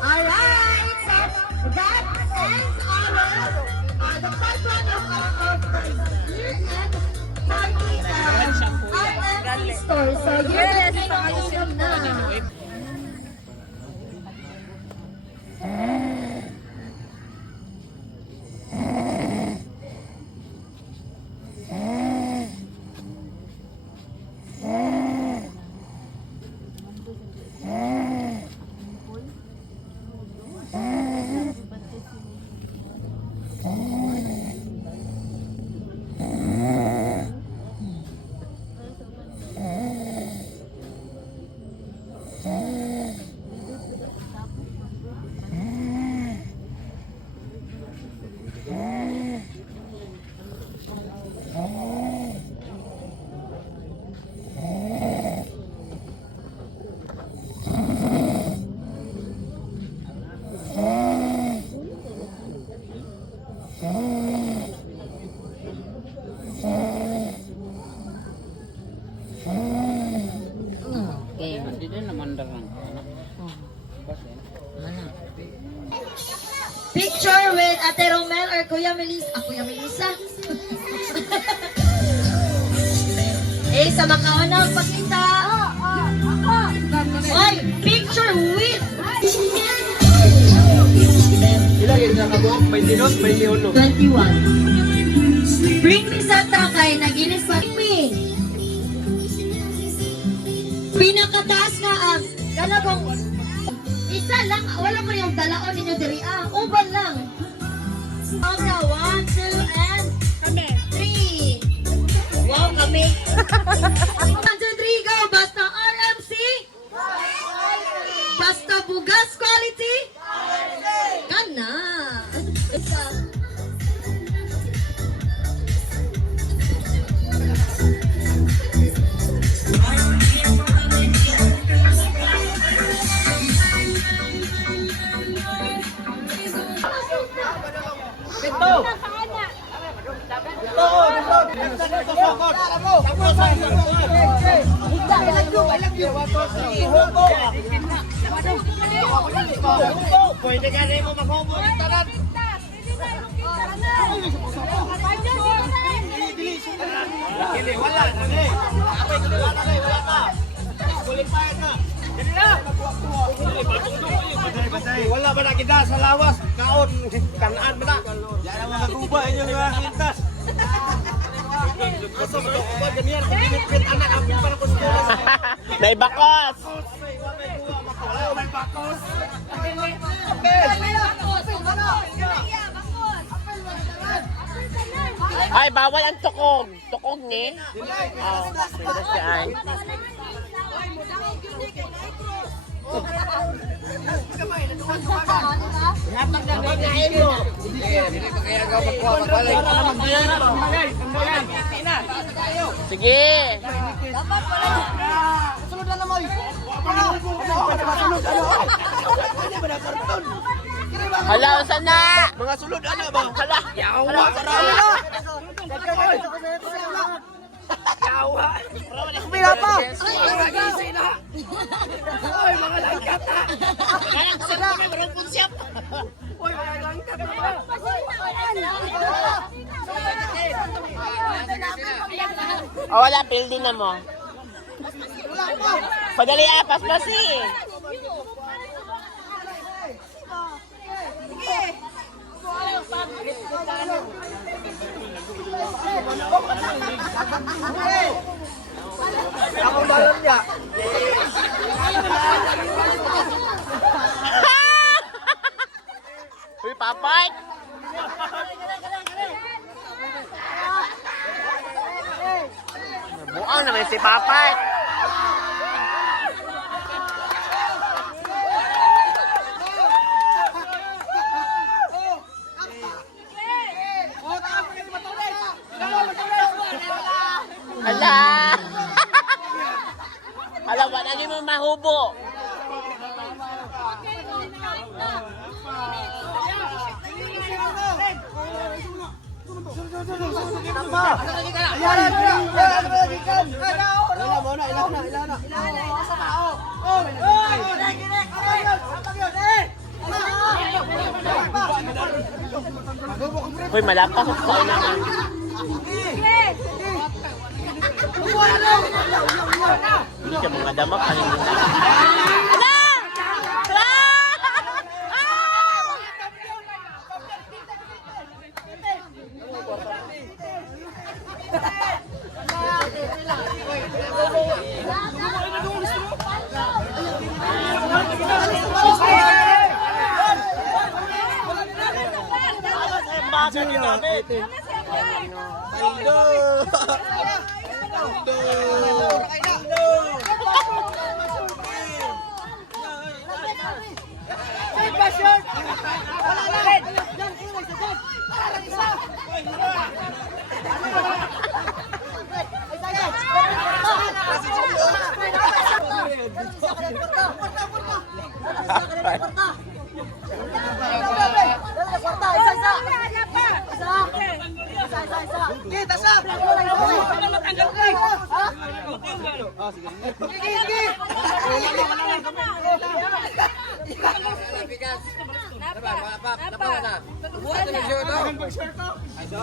Alright, so that ends the first one of our year-end party RMC store. So year-end pang-alusyon na. Picture with Ate Romel or Kuya Melissa. Kuya Melissa. Sa makaunang pakita. Oy, picture with. Ilang yun na kabuok? 22, 21. 21. Bring me sa takay, naginis pa me. Pinakataas nga ang galagong. Isa lang, wala ko yung dalaon ninyo diri. Uban lang. Okay, 1, 2, and 3. Wow, kami. 1, 2, 3, go. Basta RMC. Basta bugas quality. Kana. Pwede ka rin mo makubo ng tanan. Hindi, wala. Hindi. Ako yung wala pa. Qualified na. Hindi na. Wala ba na kita sa lawas? Kaon, kanaan ba na? Yan ang mga guba inyo mga kintas. Kasi mga guba, ganyan. Pinipit anak ako para ko sa May bakos! may bakos. Ay, bawal ang tukog. Tukog ni? Oh, pwede siya ay. Sige. Hala, saan na? Mga sulod ano ba? Hala. Yawa sa rami. Yawa. Kumila pa! Oy, mga langkat ha. Oh, wala, pildi na mo. Padali apas pa si. Ako balam niya. Uy, papay! Buang naman si papay! Hala! Hala, wala niyo mo mahubo! Uy, malakas ako sa inaman. Hindi ka mga damak kanina. Hala! Hala! Bagal ni namin.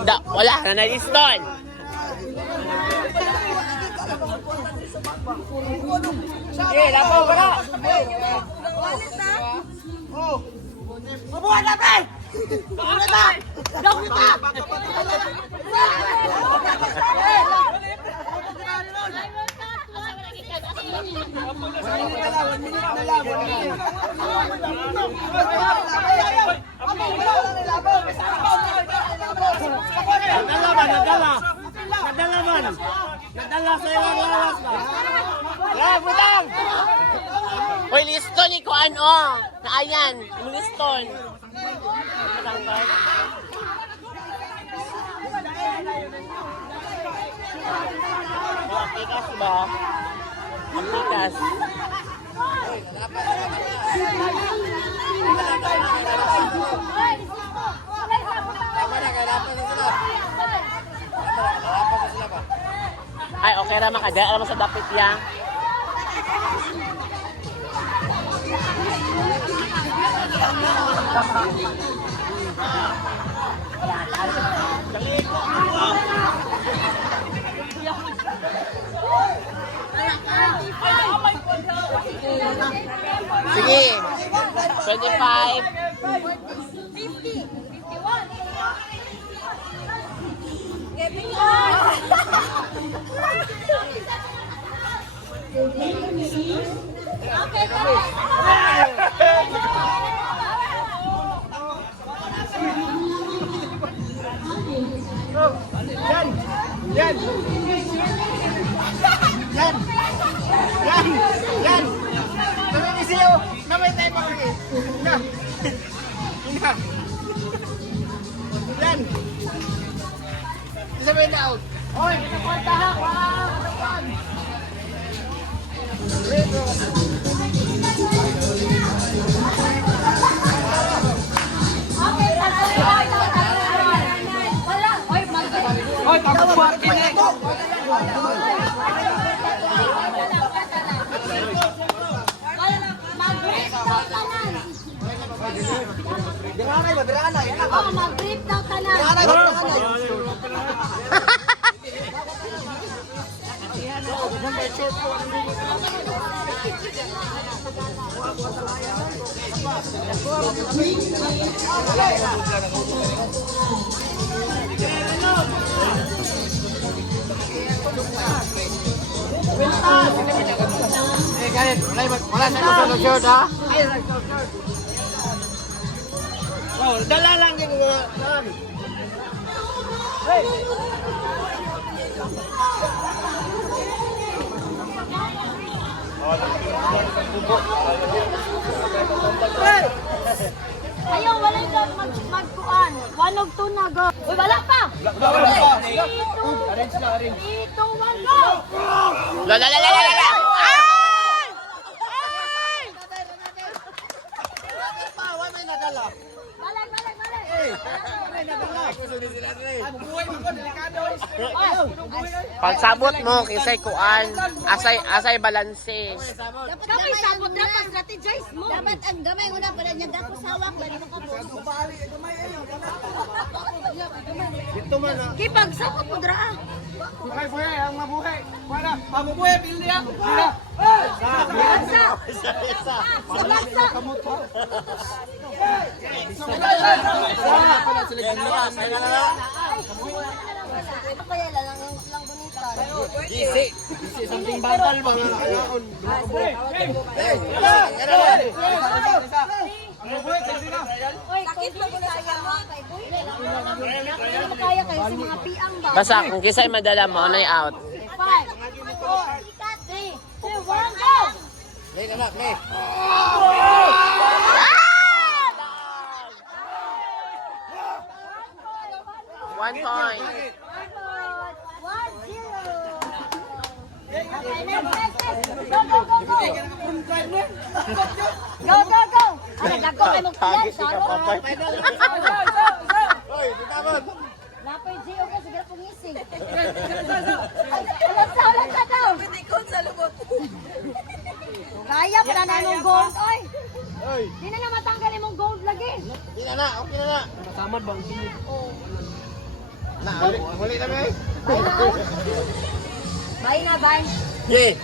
Da, wala na na-install. Sige, lapaw ka na. Mabuhan natin! Mabuhan na! Gawin kita! Nadala ba? Nadala. Nadala man. Nadala sa ilang lawas ba? Butang! Uy, liston ni Kuan, oh. Naayan, yung liston. Matanggal. Oh, tikas ba? Ang tikas. Tama na, kailangan na sila. Kailangan na sila ba? Ay, okay naman ka. Diyan naman sa dapit yan. Sige. 25. Mag-grip daw tanan. Wala sa kusog ha? Dala lang yung Ayaw, wala yung magkuan. Wanog to na, go. Uy, wala pa. 3, 2, 1, go. La. Ay! Pagsabot mo, kisay kuan, asay balanse. Kamay sabot na pa, strategize mo. Dapat ang gamay mo na pala niya. Dapat sawak, bali mo ka po. Kipag sabot mo dra. buhay, ang mabuhay. Wala, mabubuhay, pildi ako. Sila. Salaksa. Kaya lang bunitan. Gisi something bantal mga naon. Oy, sakit mo na kaya mo kay boy. Hindi mo kaya kayo sa mga piang ba. Basta kung kisay madala mo, onay out. 5, 4, 3, 2, 1, go! Lay na, lay. One point. 1-0. Okay, next. Go. Go. Ano, dagko kayo magpilan, Saro? Hoy, bitawan. Napay Gio ka, sigara pungising. Alam sa daw. Kaya pa na nung gold, oy. Hoy, Di na matanggal yung gold lagi. di na, okay na. Tamad bang sini? Na, huli na ba? Bye na, bye. Yeah.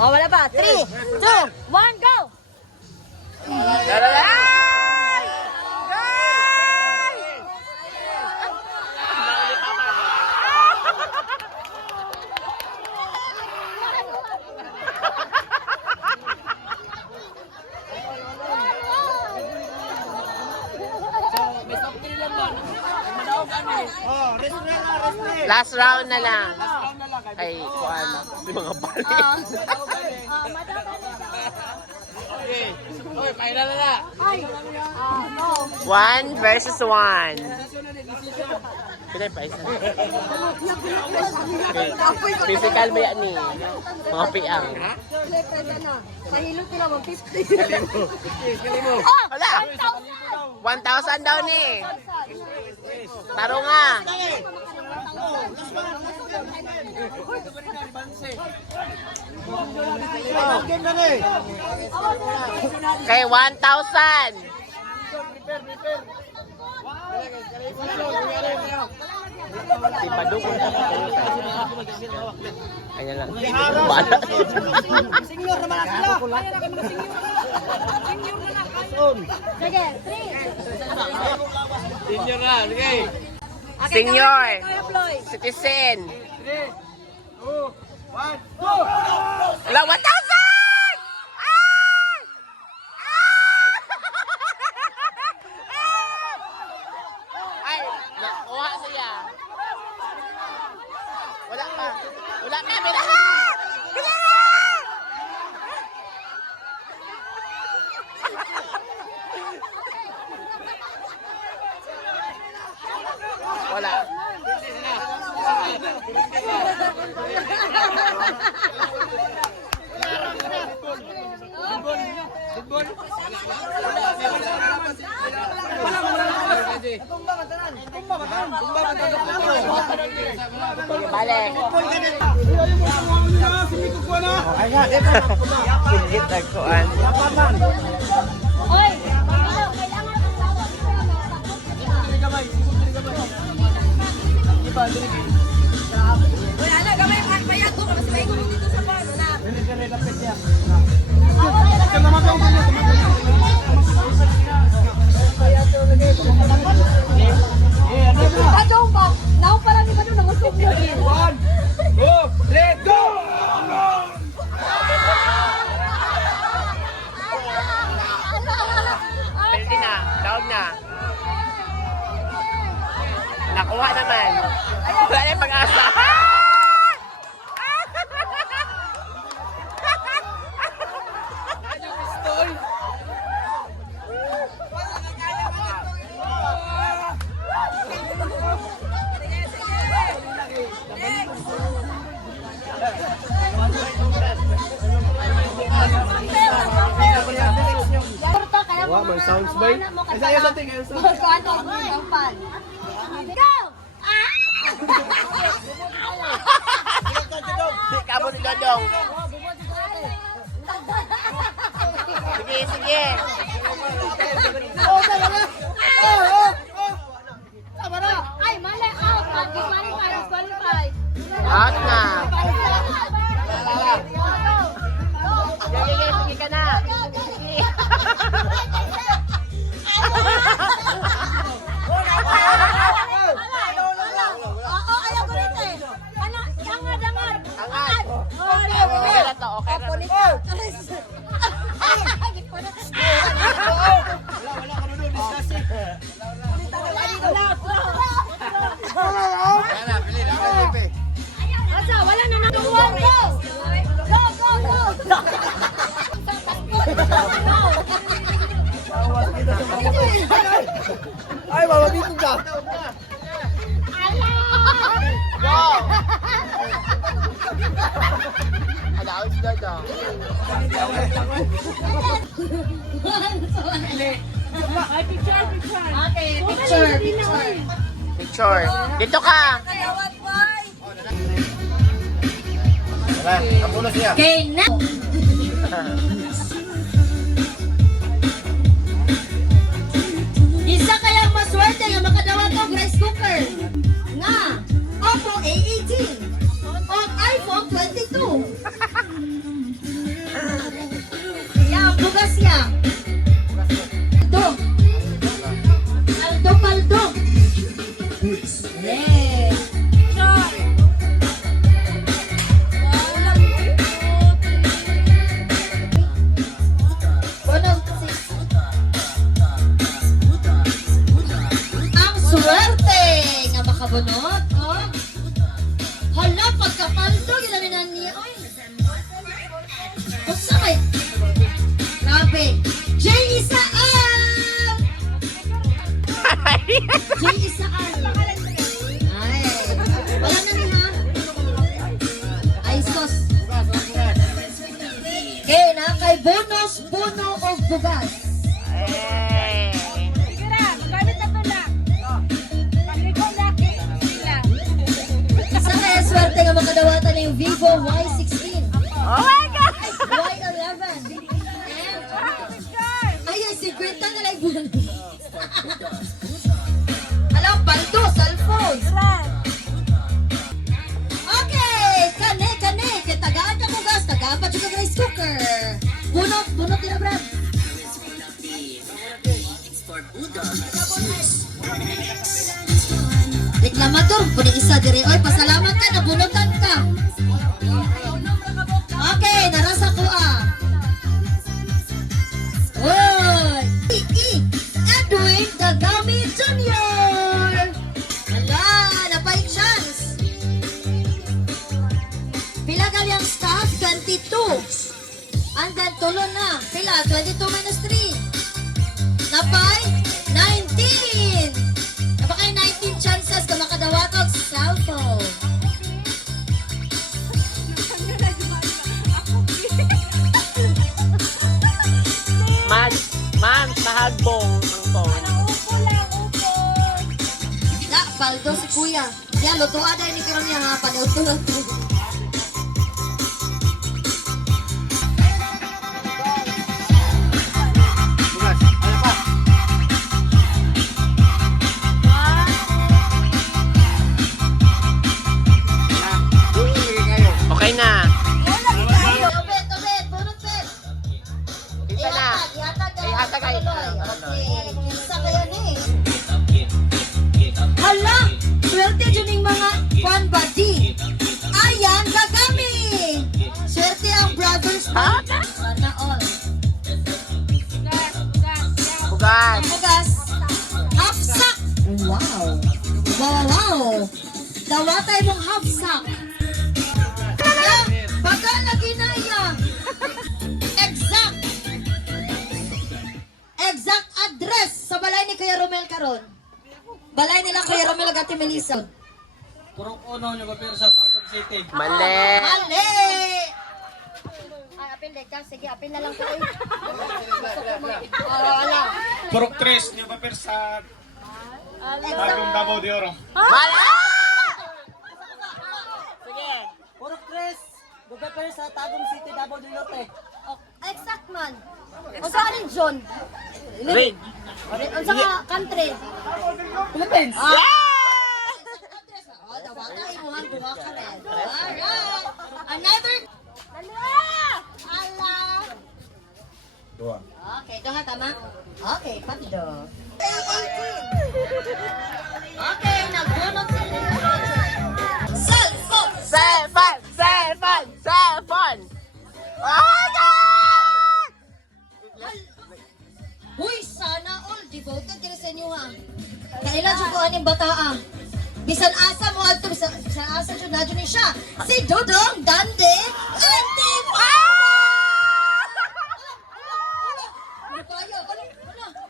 Oh, wala pa. 3, 2, 1, go! Last round na lang. Ay, kuan. Yung mga bali. Okay. Hoy, final na. Ay, go. 1 versus 1. Pinay pa isa. Okay. Physical ba yan ni? Mga piang. Pahilot nila 150. Wala! 1,000 daw ni. Taro nga. Okay, 1,000. Ipadukon. Ayan lang. Bala. Senior naman ang sila. Sige, 3. Senior na, sige. Senior. Kuya Floyd. Citizen. 3, 2, 1, go! Wala, 1,000! Ah! Ah! Ay, nakuha siya. Wala pa. Wala pa. Bilahan! Bilahan! Wala. Balik. Sigit nagkuhan. Oy, kailangan ng tawag. Uy, ala, gamay kaya to kasi may gulo dito sa pano na. Kadong ba? Now pa lang iba nung nangusog mo. 1, 2, 3, go! Pwede na. Daog na. Nakuha naman. Wala na yung pag-asa. May sounds ba? Isa sa tingin sa. Ano ang pan? Go! Kabo ni Dodong. Sige, sige. Ay, mali out. Qualify. Out na. Sige, sige ka na. Sige. Oo, ayaw ko rin eh. Ano, angad. Angad. Okay na to, okay na to. Ayan na, pili na ako, Pepe. Asa, wala na nakuha. Go! Go! Ay, mamagitin ka. Go! Alawin si Dodong. Okay, picture. Picture. Dito ka. Wala, ako na siya. Okay, now. Isa kayang maswerte nga makadawat og rice cooker nga Oppo A18 o iPhone 22. Ya, bugas ya. Ito. Paldo. Yeah. Ang swerte nga makabunot, oh. Hala, pagkapaldo, ginaminan niya. Ay, kusay. Grabe. Jay Isaan! Jay Isaan. Ay, wala na niya. Ay, sos. Okay, na kay bonus, puno o bugas. Vivo Y16. Oh my God! Y11. And, ay, secret na lang yun. Alam, paldo, cellphone. Okay, kane. Kitagaan ka mo gas, tagapat yung rice cooker. Bunot nila, Brad. Reklamator, pwede isa dire. Oy, pasalamat ka, nabunutan ka. Okay, narasa ko Oy! Edwin Gagami Jr. Wala, napay chance. Pila galyang staff? 22. And then tulo na. Pila? 22 minus 3. Napay? 19. Napakay 19 chances ka makadawatog sa cellphone. Ma'am, mahagbong ang phone. Na, paldo si kuya. Yan, lutuan na ni karon niya ha. Paluto na to. Okay na. Tubet, bunot bet. Isa na. Ihatag kayo. Okay, kinsa kaya ni? Hala! Swerte dyan yung mga kwan badi. Ayan, Gagami! Swerte ang brothers Ha? Sana all. Bugas. Bugas. Half sack. Wow. Wow. Dawatay mong half sack. Kaya, baga na ginaya. Exact address sa balay ni Kuya Romel karon. Balay nila Kuya Romel agati Melissa. Purok uno nyo papir sa Tagum City. Mali. Mali! Ay, apil ka. Sige, apil na lang ko. Wala. Purok 3 nyo papir sa Tagum Davao de Oro. Mali! Sige. Puro Chris, Gugapir sa Tagum City, Davao del Norte. Exact man. O sa kanin John? Ring. O sa country? Philippines. Oh, dawata imuhan buha ka rin. Alright. Another. Ala. Dua. Okay, doha tama? Okay, pando. Okay, nagbunot sila ng Roger. Cellphone! Cellphone! Oh my God! Uy, sana all devoted kira sa inyo ha. Kailan siya ko aning bataa. Bisan asa mo ato, bisan asa siya na ni siya. Si Dodong Dande and Team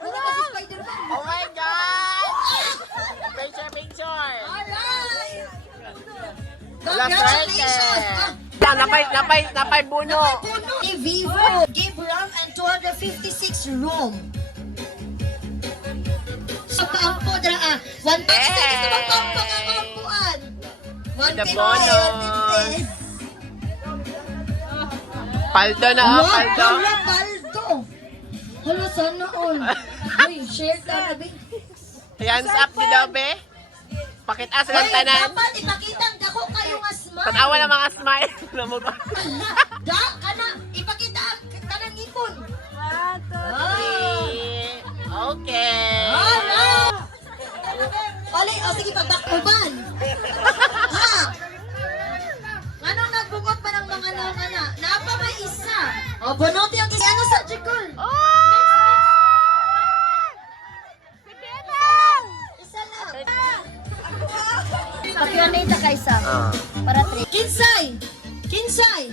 Wala ba si Spider-Man? Oh my God! Picture! Alright! Last Congratulations! Napay buno. Ni Vivo, give RAM and 256 room. Sa paampo dra 1 touch na sa paampo ka kampuan. 1 The bonus. Paldo na Wow, paldo. hala, paldo. Hala, sana all. Uy, share ka na, be. Hands up ni Dobe. Pakita sa Uy, tanan. dapat ipakita ang dako kayo nga smile. Tanawa ng mga smile. Alam mo ba? Da, kana, ipakita ang kanang ipon. Okay. Oli, o sige, pagbakuban. Ha? Anong nagbugot pa ng mga nana? Napa may isa. O, bunuti ang kasi ano sa Jikul? Isa lang. Pakionita ka isa. Para 3. Kinsay.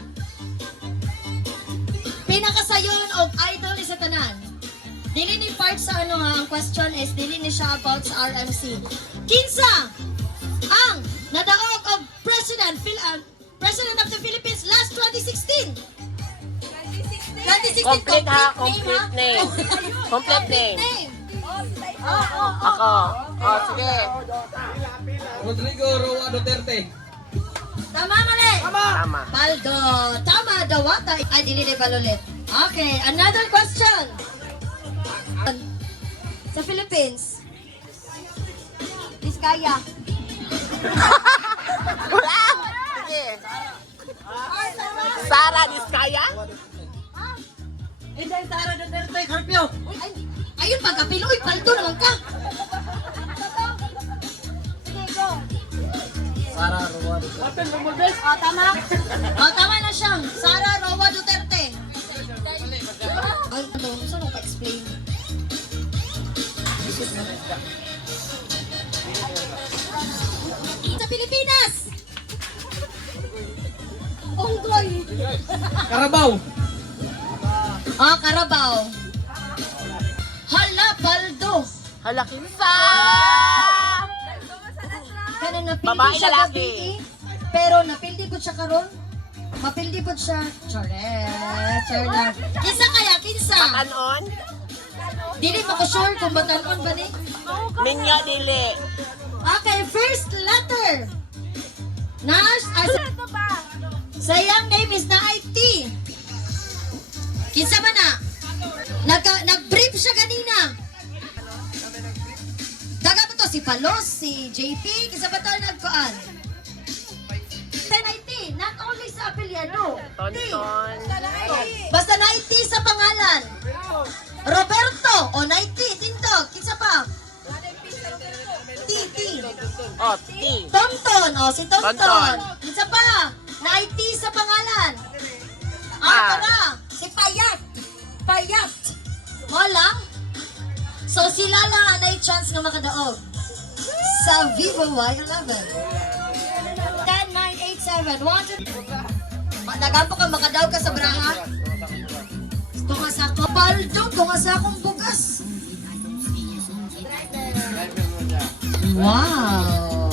Pinakasayon og idol ni sa tanan. Dili ni part sa ano ha, ang question is dili ni siya about sa RMC. Kinsa ang nadaog og President of the Philippines last 2016? 2016 Complete ha, complete name. Complete name. Ako. Oh, sige. Rodrigo Roa Duterte. Tama mali. Tama. Paldo. Tama, Dawata. Ay, dili ulit. Okay, another question. Sa Philippines, Vizcaya. Wala! Sige. Sara Diskaya? Hindi, Sara Duterte, Carpio. Ay, ayun, pag-apil. Uy, paldo naman ka. Sige, go. Oh, tama. Oh, tama na siya. Sara Roa Duterte. Ano? Saan mo pa-explain? Sa Pilipinas! Onggoy! Carabao. Ah, Carabao. Hala, paldo. Hala, kinsa! Kana napildi Babae, siya lalaki. gabi, pero napildi po siya karon. Mapildi po siya. Charet. Charet. Kinsa kaya? Kinsa? Batanon? Dili mo ko sure kung batanon ba ni? Minya dili. Okay, first letter. Nash, sayang name is na IT. Kinsa ba na? Nag-brief siya kanina. Daga ba to? Si Palos, si JP, kinsa ba to nagkuan? Sa IT, not only sa apelyado. Tonton. Basta na IT sa pangalan. Roberto, o na IT, Tintog, kinsa pa? Titi. Oh, T. Tonton, o si Tonton. Tonton. Kinsa pa? Na IT sa pangalan. Ah. Tara, si Payat. Payat. Mo lang? So sila lang ang may chance nga makadaog sa Vivo Y11. 10987. Nagampo ka, makadaog ka sa braha. Tunga sa akong paldo, tunga sa akong bugas. Wow.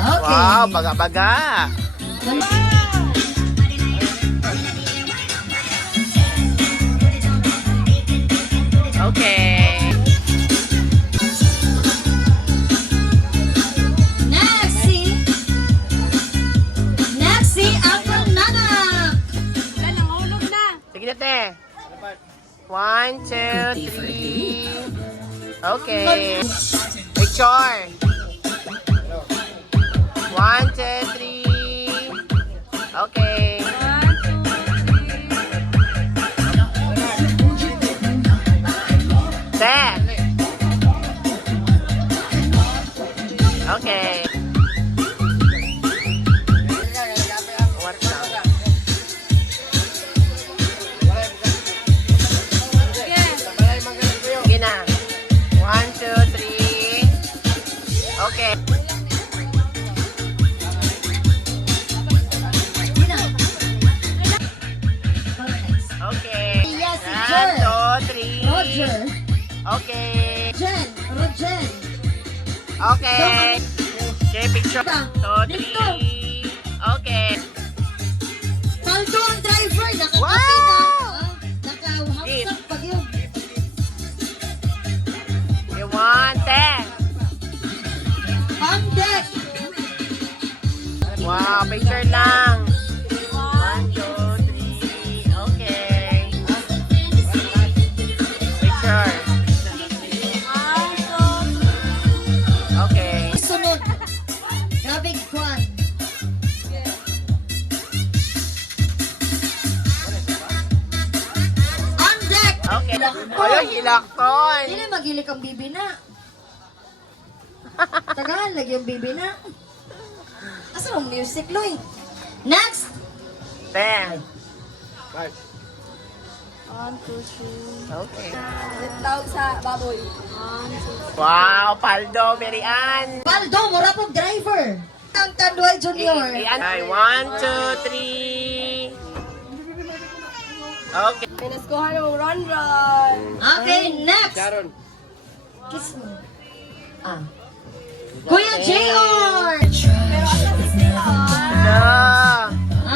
Okay. Wow, baga-baga. Okay. Next, si Uncle Nanak. Sige na, te. 1, 2, 3. Okay. Picture. 1, 2, 3. Okay. Set. Okay. What now? Sige na. 1, 2, 3. Okay. Okay. Yes, si 1, 2, 3. Roger. Okay. Jen. Roger. Okay. Okay, picture. 2, 3. Okay. Paldo ang driver. Nakakapi Wow! na. Nakahamsak pag yun. You want it? On deck. Wow, picture lang. 1, 2, 3. Okay. Picture. Okay. Sunod. Grabe kwan. On deck. Okay. Ayaw, hilakton. Dili magilik ang bibi na. Tagahan lagi ang bibi na. Asa ang music, Loy? Next. 10. 5. Okay. Tawag sa baboy. Wow, Paldo, Merian. Paldo, mura po driver. Ang Tanduay Junior. Ay, 1, 2, 3. Okay. Okay, next. Sharon. Kiss mo. Ah. Kuya JR. No.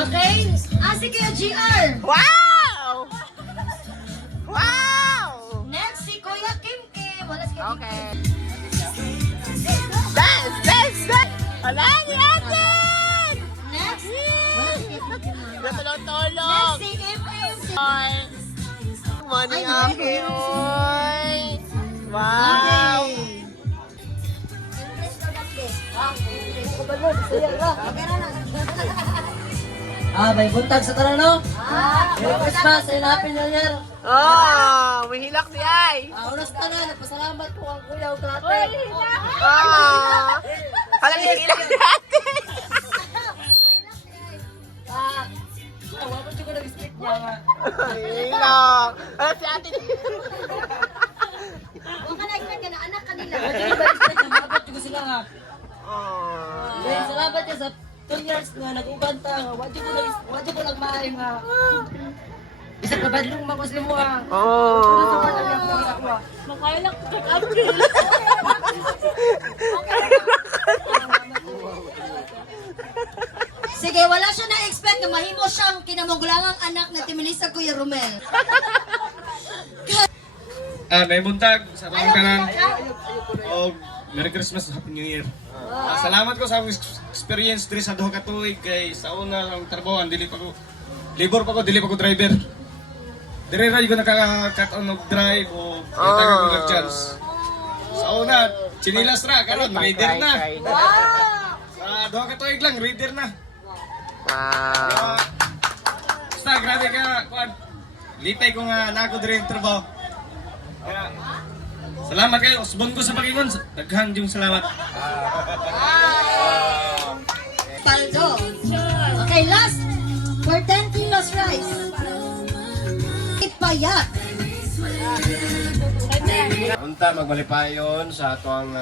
Okay. Ah, si Kuya JR. Wow! Wow! Next, si Kuya Kim Kim. Wala si Kim Kim. Okay. Dance, dance, dance! Wala, ni Ate! Natulog-tulog. Si FM. Morning, Ay, Aki. Oy. Wow. May buntag sa tanan, no? Merry Christmas and Happy New Year. Oh, may hilak si Ay. Unas tanan, nagpasalamat ko ang kuya o klate. Oh. Hala, may hilak si Ate. Wala ko siya ko nag-speak niya nga. Hilak. Hala, si Ate. Huwag ka na na anak kanila. Salamat ko sila nga. Oh. Then, salamat niya sa 2 years nga nag-uban ta nga. Wadyo ko lang maaari nga. Isa ka badlong makoslim mo nga. Oh. Makailak ko kag Sige, wala siya na-expect na mahimo siyang kinamugulangang anak na Timilisa Kuya Romel. May buntag sa taong kanan. O Merry Christmas, Happy New Year. Salamat ko sa akong experience diri sa duha ka tuig kay sa una ang trabaho dili pa ko labor pa ko, dili pa ko driver. Diri ra ko nakaka-cut on og drive o yata ko ng chance. Sa una, chinilas ra karon reader na. Sa duha ka tuig lang reader na. Wow. Basta grabe ka, kuan. Lipay ko nga na ako diri ang trabaho. Kaya, salamat kayo. Usbon ko sa Panginoon. Daghang yung salamat. Paldo. Okay, last. For 10 kilos rice. Ipayat. Unta magmalipayon sa atong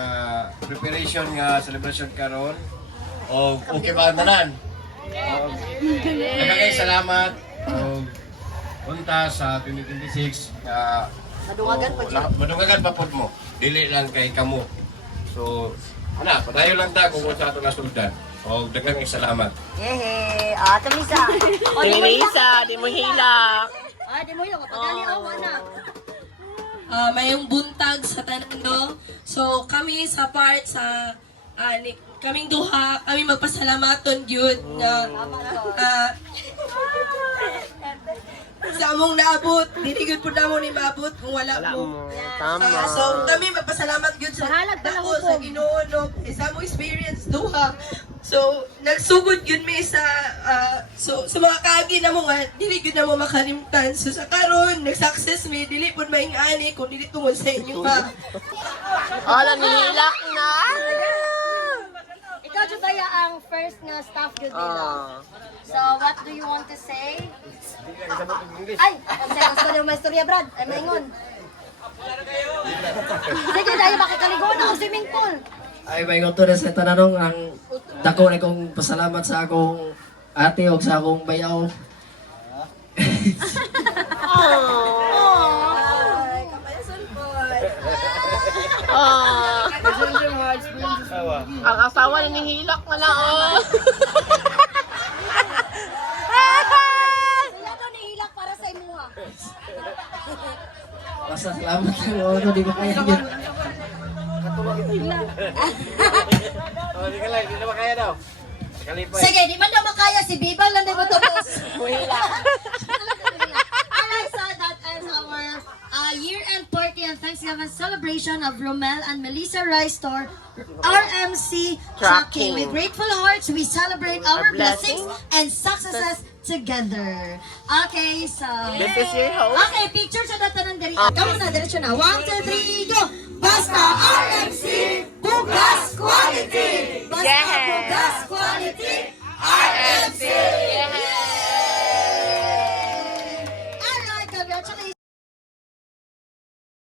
preparation nga celebration karon. O okay ba tanan? Daghang salamat. Unta sa 2026 nga madungagan pa pod mo. Dili lang kay kamo. So, padayon lang ta kung sa ato nasuldan. O daghang salamat. Hehe. Tamisa. Timilisa, di mo hilak. Di mo yun. Pagali awa na. Mayong buntag sa tanan, no? So, kami sa part sa kaming duha, kami magpasalamaton yun na sa among naabot. Dinigod po na mo ni maabot kung wala mo. Tama. So, kami magpasalamat yun sa dako sa Ginoo, no? Sa among experience duha. So, nagsugod yun may sa sa mga kaagi na mo nga, dili yun na mo makalimtan. So, sa karon nag-success mi, dili po maingani kung dili tungod sa inyo ha. Hala, nihilak na. Ikaw, Jubaya, ang first nga staff yun nila. So, what do you want to say? Ay, ang istorya, Brad. Ay, maingon. Sige, dahil makikaligoon ako swimming pool. Ay, may to na sa tananong ang dako na kong pasalamat sa akong ate o sa akong bayaw. Ang asawa na nihilak na lang, oh. Sila daw nihilak para sa imuha. Basta salamat lang o, di ba kaya yun? Di na makaya daw. Kalipay. Sige, di man na makaya si Bibang lang na matapos. Alright, so that is our year-end party and Thanksgiving celebration of Romel and Melissa Rice Store RMC Trucking. With grateful hearts, we celebrate our blessings and successes together. Okay, so... This is your host. Okay, picture sa data ng diri. Kamu na, diretso na. 1, 2, 3, go! Basta RMC, Bukas Ko!